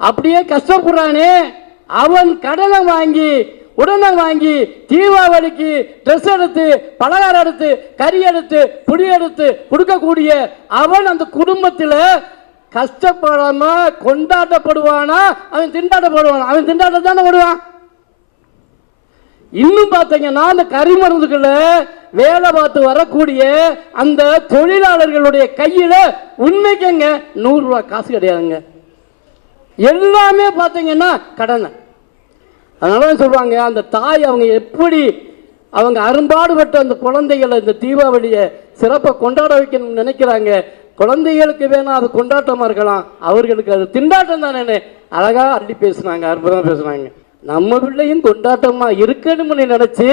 அப்படியே கஷ்டப்படுறானே, அவன் கடனை வாங்கி உடனே வாங்கி தீபாவளிக்கு ட்ரெஸ் எடுத்து பலகாரம் எடுத்து கறி எடுத்து புடி எடுத்து கொடுக்கக்கூடிய அவன் அந்த குடும்பத்தில் கஷ்டப்படாம கொண்டாட்டப்படுவானா? அவன் திண்டாட்டப்படுவானா? அவன் திண்டாட்டம் தானே படுவான். இன்னும் பார்த்தீங்கன்னா அந்த கறி மருந்துக்குள்ள வேலை பார்த்து வரக்கூடிய அந்த தொழிலாளர்களுடைய கையில உண்மைக்குங்க 100 ரூபாய் காசு கிடையாதுங்க. எல்லாமே பார்த்தீங்கன்னா கடனை. அதனால சொல்லுவாங்க, அந்த தாய் அவங்க எப்படி அவங்க அரும்பாடுபட்ட அந்த குழந்தைகளை இந்த தீபாவளியை சிறப்பாக கொண்டாட வைக்கணும்னு நினைக்கிறாங்க. குழந்தைகளுக்கு வேணா அது கொண்டாட்டமா இருக்கலாம், அவர்களுக்கு அது திண்டாட்டம் தானே. அழகா அள்ளி பேசுனாங்க, அற்புதமா பேசுனாங்க. நம்ம பிள்ளையும் கொண்டாட்டமா இருக்கணும்னு நினைச்சு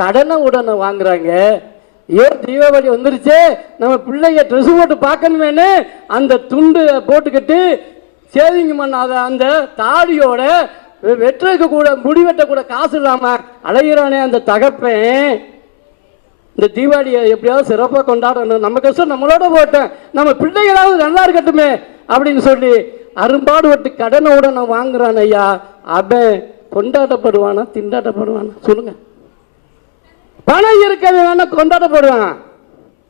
கடனை உடனே வாங்குறாங்க. ஏன் தீபாவளி வந்துருச்சு, நம்ம பிள்ளைய ட்ரெஸ் போட்டு பார்க்கணுமேனு அந்த துண்டு போட்டுக்கிட்டு சேவிங் பண்ணாத அந்த தாடியோட வெட்டுறதுக்கு கூட முடி வெட்ட கூட காசு இல்லாம அலைகிறானே அந்த தகப்பன். இந்த தீபாவளியை எப்படியாவது சிறப்பாக கொண்டாடணும், நம்ம கஷ்டம் நம்மளோட போட்டேன், நம்ம பிள்ளைகளாவது நல்லா இருக்கட்டுமே அப்படின்னு சொல்லி அரும்பாடுபட்டு கடனை உடனே வாங்குறான் ஐயா. அவன் கொண்டாடப்படுவானா திண்டாட்டப்படுவானா சொல்லுங்க? பணம் இருக்கவே வேணா கொண்டாடப்படுவான்,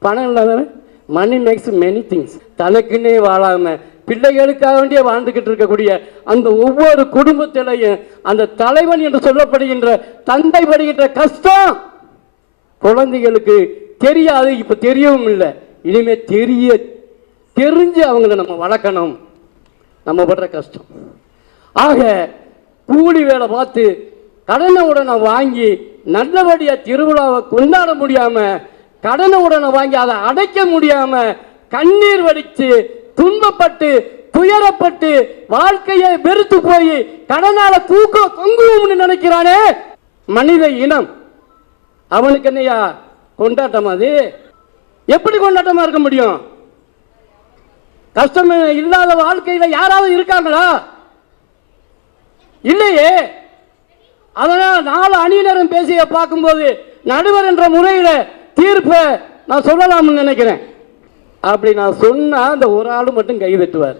பணம் இல்லாதவன் மணி மேக்ஸ் மெனி திங்ஸ். தனக்குன்னே வாழாம பிள்ளைகளுக்காக வேண்டிய வாழ்ந்துகிட்டு இருக்கக்கூடிய அந்த ஒவ்வொரு குடும்பத்திலையும் அந்த தலைவன் என்று சொல்லப்படுகின்ற தந்தை படுகின்ற கஷ்டம் குழந்தைகளுக்கு தெரியாது. இப்ப தெரியவும் இல்லை, இனிமே தெரிஞ்சு அவங்களை நம்ம வளர்க்கணும். நம்ம படுற கஷ்டம். ஆக கூலி வேலை பார்த்து கடனை உடனே வாங்கி நல்லபடியா திருவிழாவை கொண்டாட முடியாம, கடனை உடனே வாங்கி அதை அடைக்க முடியாம கண்ணீர் வடிச்சு துன்பப்பட்டு துயரப்பட்டு வாழ்க்கையை வெறுத்து போய் கடனால தொங்குவோம்னு நினைக்கிறானே மனித இனம். அவனுக்கு என்னையா கொண்டாட்டம்? அது எப்படி கொண்டாட்டமா இருக்க முடியும்? கஷ்டம் இல்லாத வாழ்க்கையில யாராவது இருக்காங்களா? இல்லையே. அதனால 4 அணியினரும் பேசிய பார்க்கும்போது நடுவர் என்ற முறையில தீர்ப்பை நான் சொல்லலாம்னு நினைக்கிறேன். அப்படி நான் சொன்னா அந்த ஒரு ஆளு மட்டும் கை தட்டுவார்.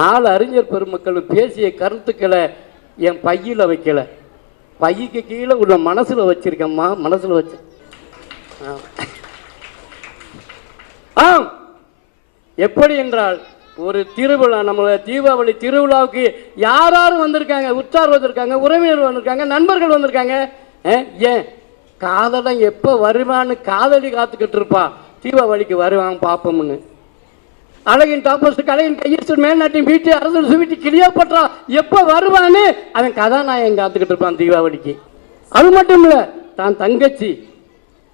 4 அறிஞர் பெருமக்கள் பேசிய கருத்துக்களை என் பையில வைக்கல, பைக்கு கீழே உள்ள மனசுல வச்சிருக்கேம்மா, மனசுல வச்சு. ஆம், எப்படி என்றால் ஒரு திருவிழா, நம்ம தீபாவளி திருவிழாவுக்கு யார் யாரும் வந்திருக்காங்க, உற்றார் வந்திருக்காங்க, உறவினர் வந்திருக்காங்க, நண்பர்கள் வந்திருக்காங்க. ஏன் காதலன் எப்போ வருவான்னு காதலி காத்துக்கிட்டு இருப்பா, தீபாவளிக்கு வருவான் பார்ப்போம்னு. அழகின் டாப்பஸ்ட் கலையின் கையெழுத்து மேல்நாட்டின் வீட்டு அரசு சுவிட்டு கிளியோபட்ரா எப்போ வருவான்னு அவன் கதாநாயகன் காத்துக்கிட்டு இருப்பான் தீபாவளிக்கு. அது மட்டும் இல்லை, தான் தங்கச்சி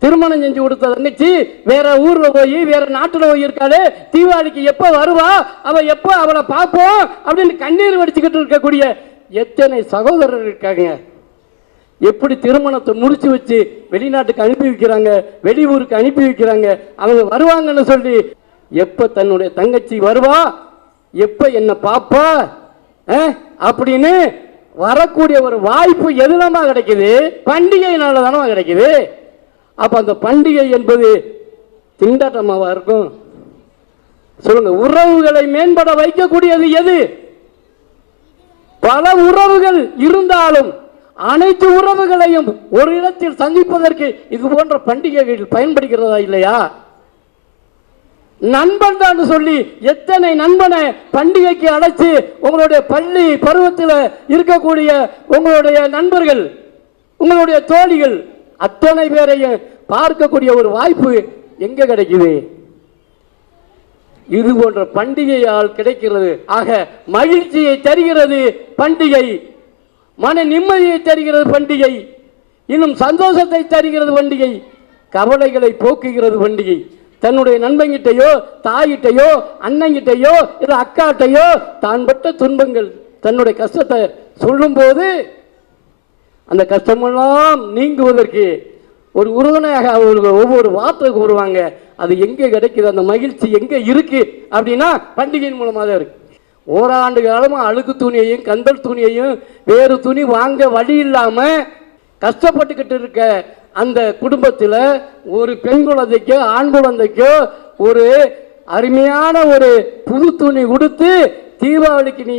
திருமணம் செஞ்சு கொடுத்த தங்கச்சி வேற ஊர்ல போய் வேற நாட்டுல போய் இருக்காளே, தீபாவளிக்கு எப்ப வருவா, அவ எப்ப அவளை பார்ப்போம் அப்படின்னு கண்ணீர் வடிச்சுக்கிட்டு இருக்கக்கூடிய எத்தனை சகோதரர் இருக்காங்க. எப்படி திருமணத்தை முடிச்சு வச்சு வெளிநாட்டுக்கு அனுப்பி வைக்கிறாங்க, வெளியூருக்கு அனுப்பி வைக்கிறாங்க. அவங்க வருவாங்கன்னு சொல்லி எப்ப தன்னுடைய தங்கச்சி வருவா, எப்ப என்ன பாப்பா அப்படின்னு வரக்கூடிய ஒரு வாய்ப்பு எதுலமா கிடைக்குது? பண்டிகையினால தானே கிடைக்குது. அப்ப அந்த பண்டிகை என்பது திண்டாட்டமாவா இருக்கும்? சொல்லுங்க. உறவுகளை மேம்பட வைக்கக்கூடியது எது? பல உறவுகள் இருந்தாலும் அனைத்து உறவுகளையும் ஒரு இடத்தில் சந்திப்பதற்கு இது போன்ற பண்டிகைகள் பயன்படுகிறதா இல்லையா? நண்பன் தான் சொல்லி எத்தனை நண்பனை பண்டிகைக்கு அழைச்சு உங்களுடைய பள்ளி பருவத்தில் இருக்கக்கூடிய உங்களுடைய நண்பர்கள், உங்களுடைய தோழிகள் அத்தனை பேரையும் பார்க்கக்கூடிய ஒரு வாய்ப்பு எங்க கிடைக்குது? இது போன்ற பண்டிகையால் கிடைக்கிறது. ஆக மகிழ்ச்சியை தருகிறது பண்டிகை, மன நிம்மதியை தருகிறது பண்டிகை, இன்னும் சந்தோஷத்தை தருகிறது பண்டிகை, கவலைகளை போக்குகிறது பண்டிகை. தன்னுடைய நண்பங்கிட்டையோ தாயிட்டையோ அண்ணங்கிட்டையோ இல்லை அக்காட்டையோ தான் பட்ட துன்பங்கள் தன்னுடைய கஷ்டத்தை சொல்லும் போது அந்த கஷ்டமெல்லாம் நீங்குவதற்கு ஒரு உறுதுணையாக ஒவ்வொரு வார்த்தை கூறுவாங்க. அது எங்கே கிடைக்குது? அந்த மகிழ்ச்சி எங்கே இருக்கு அப்படின்னா பண்டிகையின் மூலமாக தான் இருக்கு. ஓராண்டு காலமாக அழுக்கு துணியையும் கந்தல் துணியையும் வேறு துணி வாங்க வழி இல்லாம கஷ்டப்பட்டுக்கிட்டு இருக்க அந்த குடும்பத்தில் ஒரு பெண் குழந்தைக்கோ ஆண் குழந்தைக்கோ ஒரு அருமையான ஒரு புது துணி கொடுத்து தீபாவளிக்கு நீ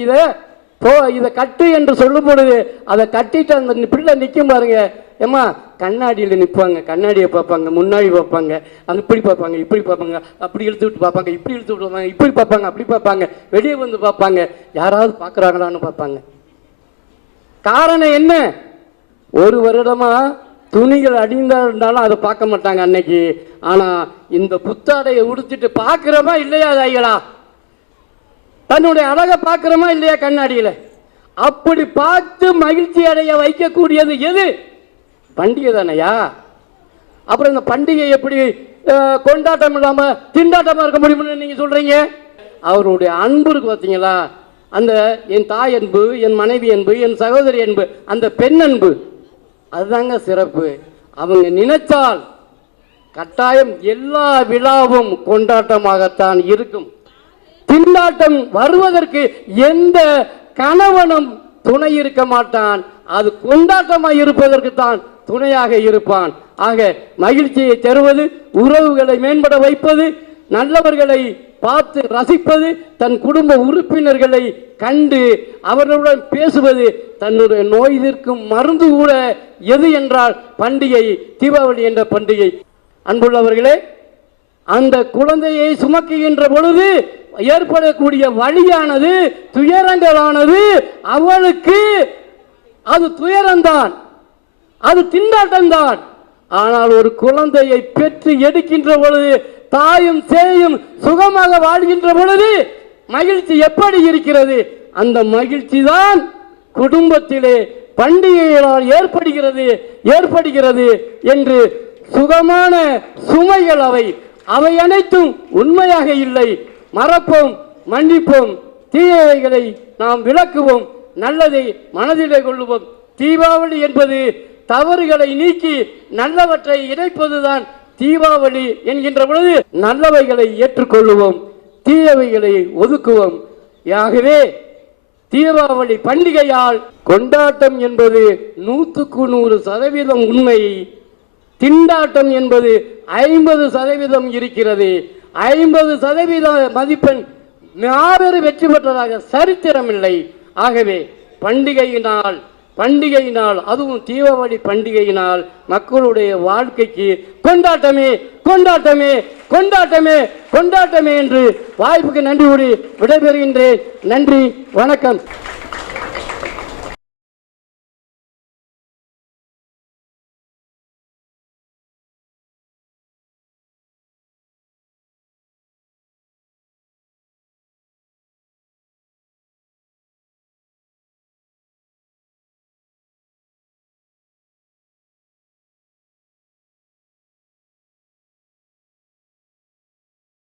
இதை கட்டு என்று சொல்லும் பொழுது அதை கட்டிட்டு அந்த பிள்ளை நிற்கும் பாருங்க. ஏமா கண்ணாடியில் நிற்பாங்க, கண்ணாடியை பார்ப்பாங்க, முன்னாடி பார்ப்பாங்க, அங்கே இப்படி பார்ப்பாங்க, இப்படி பார்ப்பாங்க, அப்படி இழுத்து விட்டு பார்ப்பாங்க, இப்படி இழுத்து விட்டு பார்ப்பாங்க, இப்படி பார்ப்பாங்க, அப்படி பார்ப்பாங்க, வெளியே வந்து பார்ப்பாங்க, யாராவது பார்க்குறாங்களான்னு பார்ப்பாங்க. காரணம் என்ன? ஒரு வருடமா துணிகள் அடிந்தாலும் அதை பார்க்க மாட்டாங்க அன்னைக்கு. ஆனா இந்த புத்தாடையை உடுத்திட்டு பார்க்கிறோமா இல்லையா தாய்களா? தன்னுடைய அழகை பார்க்கிறோமா இல்லையா கண்ணாடியில? அப்படி பார்த்து மகிழ்ச்சி அடைய வைக்கக்கூடியது எது? பண்டிகை தானையா? அப்புறம் இந்த பண்டிகை எப்படி கொண்டாட்டம் இல்லாம திண்டாட்டமா இருக்க முடியும்னு நீங்க சொல்றீங்க? அவருடைய அன்பு இருக்கு பார்த்தீங்களா? அந்த என் தாய் அன்பு, என் மனைவி அன்பு, என் சகோதரி அன்பு, அந்த பெண் அன்பு, அதுதாங்க சிறப்பு. அவங்க நினைத்தால் கட்டாயம் எல்லா விழாவும் கொண்டாட்டமாகத்தான் இருக்கும். திண்டாட்டம் வருவதற்கு எந்த கணவனும் துணை இருக்க மாட்டான். அது கொண்டாட்டமாக இருப்பதற்கு தான் துணையாக இருப்பான். ஆக மகிழ்ச்சியை தருவது, உறவுகளை மேம்பட வைப்பது, நல்லவர்களை பார்த்து ரசிப்பது, தன் குடும்ப உறுப்பினர்களை கண்டு அவர்களுடன் பேசுவது, தன்னுடைய நோய் தீர்க்கும் மருந்து கூட எது என்றால் பண்டிகை, தீபாவளி என்ற பண்டிகை. அன்புள்ளவர்களே, அந்த குழந்தையை சுமக்குகின்ற பொழுது ஏற்படக்கூடிய வழியானது, துயரங்களானது, அவளுக்கு அது துயரம்தான், அது திண்டாட்டம்தான். ஆனால் ஒரு குழந்தையை பெற்று எடுக்கின்ற பொழுது, தாயும் சேயும் சுகமாக வாழ்கின்ற பொழுது மகிழ்ச்சி எப்படி இருக்கிறது? அந்த மகிழ்ச்சி தான் குடும்பத்திலே பண்டிகைகளால் ஏற்படுகிறது என்று சுகமான சுமைகள் அவை அனைத்தும் உண்மையாக இல்லை. மறப்போம், மன்னிப்போம், தீயவைகளை நாம் விளக்குவோம், நல்லதை மனதிலே கொள்ளுவோம். தீபாவளி என்பது தவறுகளை நீக்கி நல்லவற்றை இணைப்பதுதான் தீபாவளி என்கின்ற பொழுது நல்லவைகளை ஏற்றுக்கொள்ளுவோம், தீயவைகளை ஒதுக்குவோம். ஆகவே தீபாவளி பண்டிகையால் கொண்டாட்டம் என்பது 100% உண்மை. திண்டாட்டம் என்பது 50% இருக்கிறது. 50% மதிப்பெண் மாபெரும் வெற்றி பெற்றதாக சரித்திரம் இல்லை. ஆகவே பண்டிகையினால் அதுவும் தீபாவளி பண்டிகையினால் மக்களுடைய வாழ்க்கைக்கு கொண்டாட்டமே கொண்டாட்டமே கொண்டாட்டமே கொண்டாட்டமே என்று வாய்ப்புக்கு நன்றி கூறி விடைபெறுகின்றேன். நன்றி, வணக்கம்.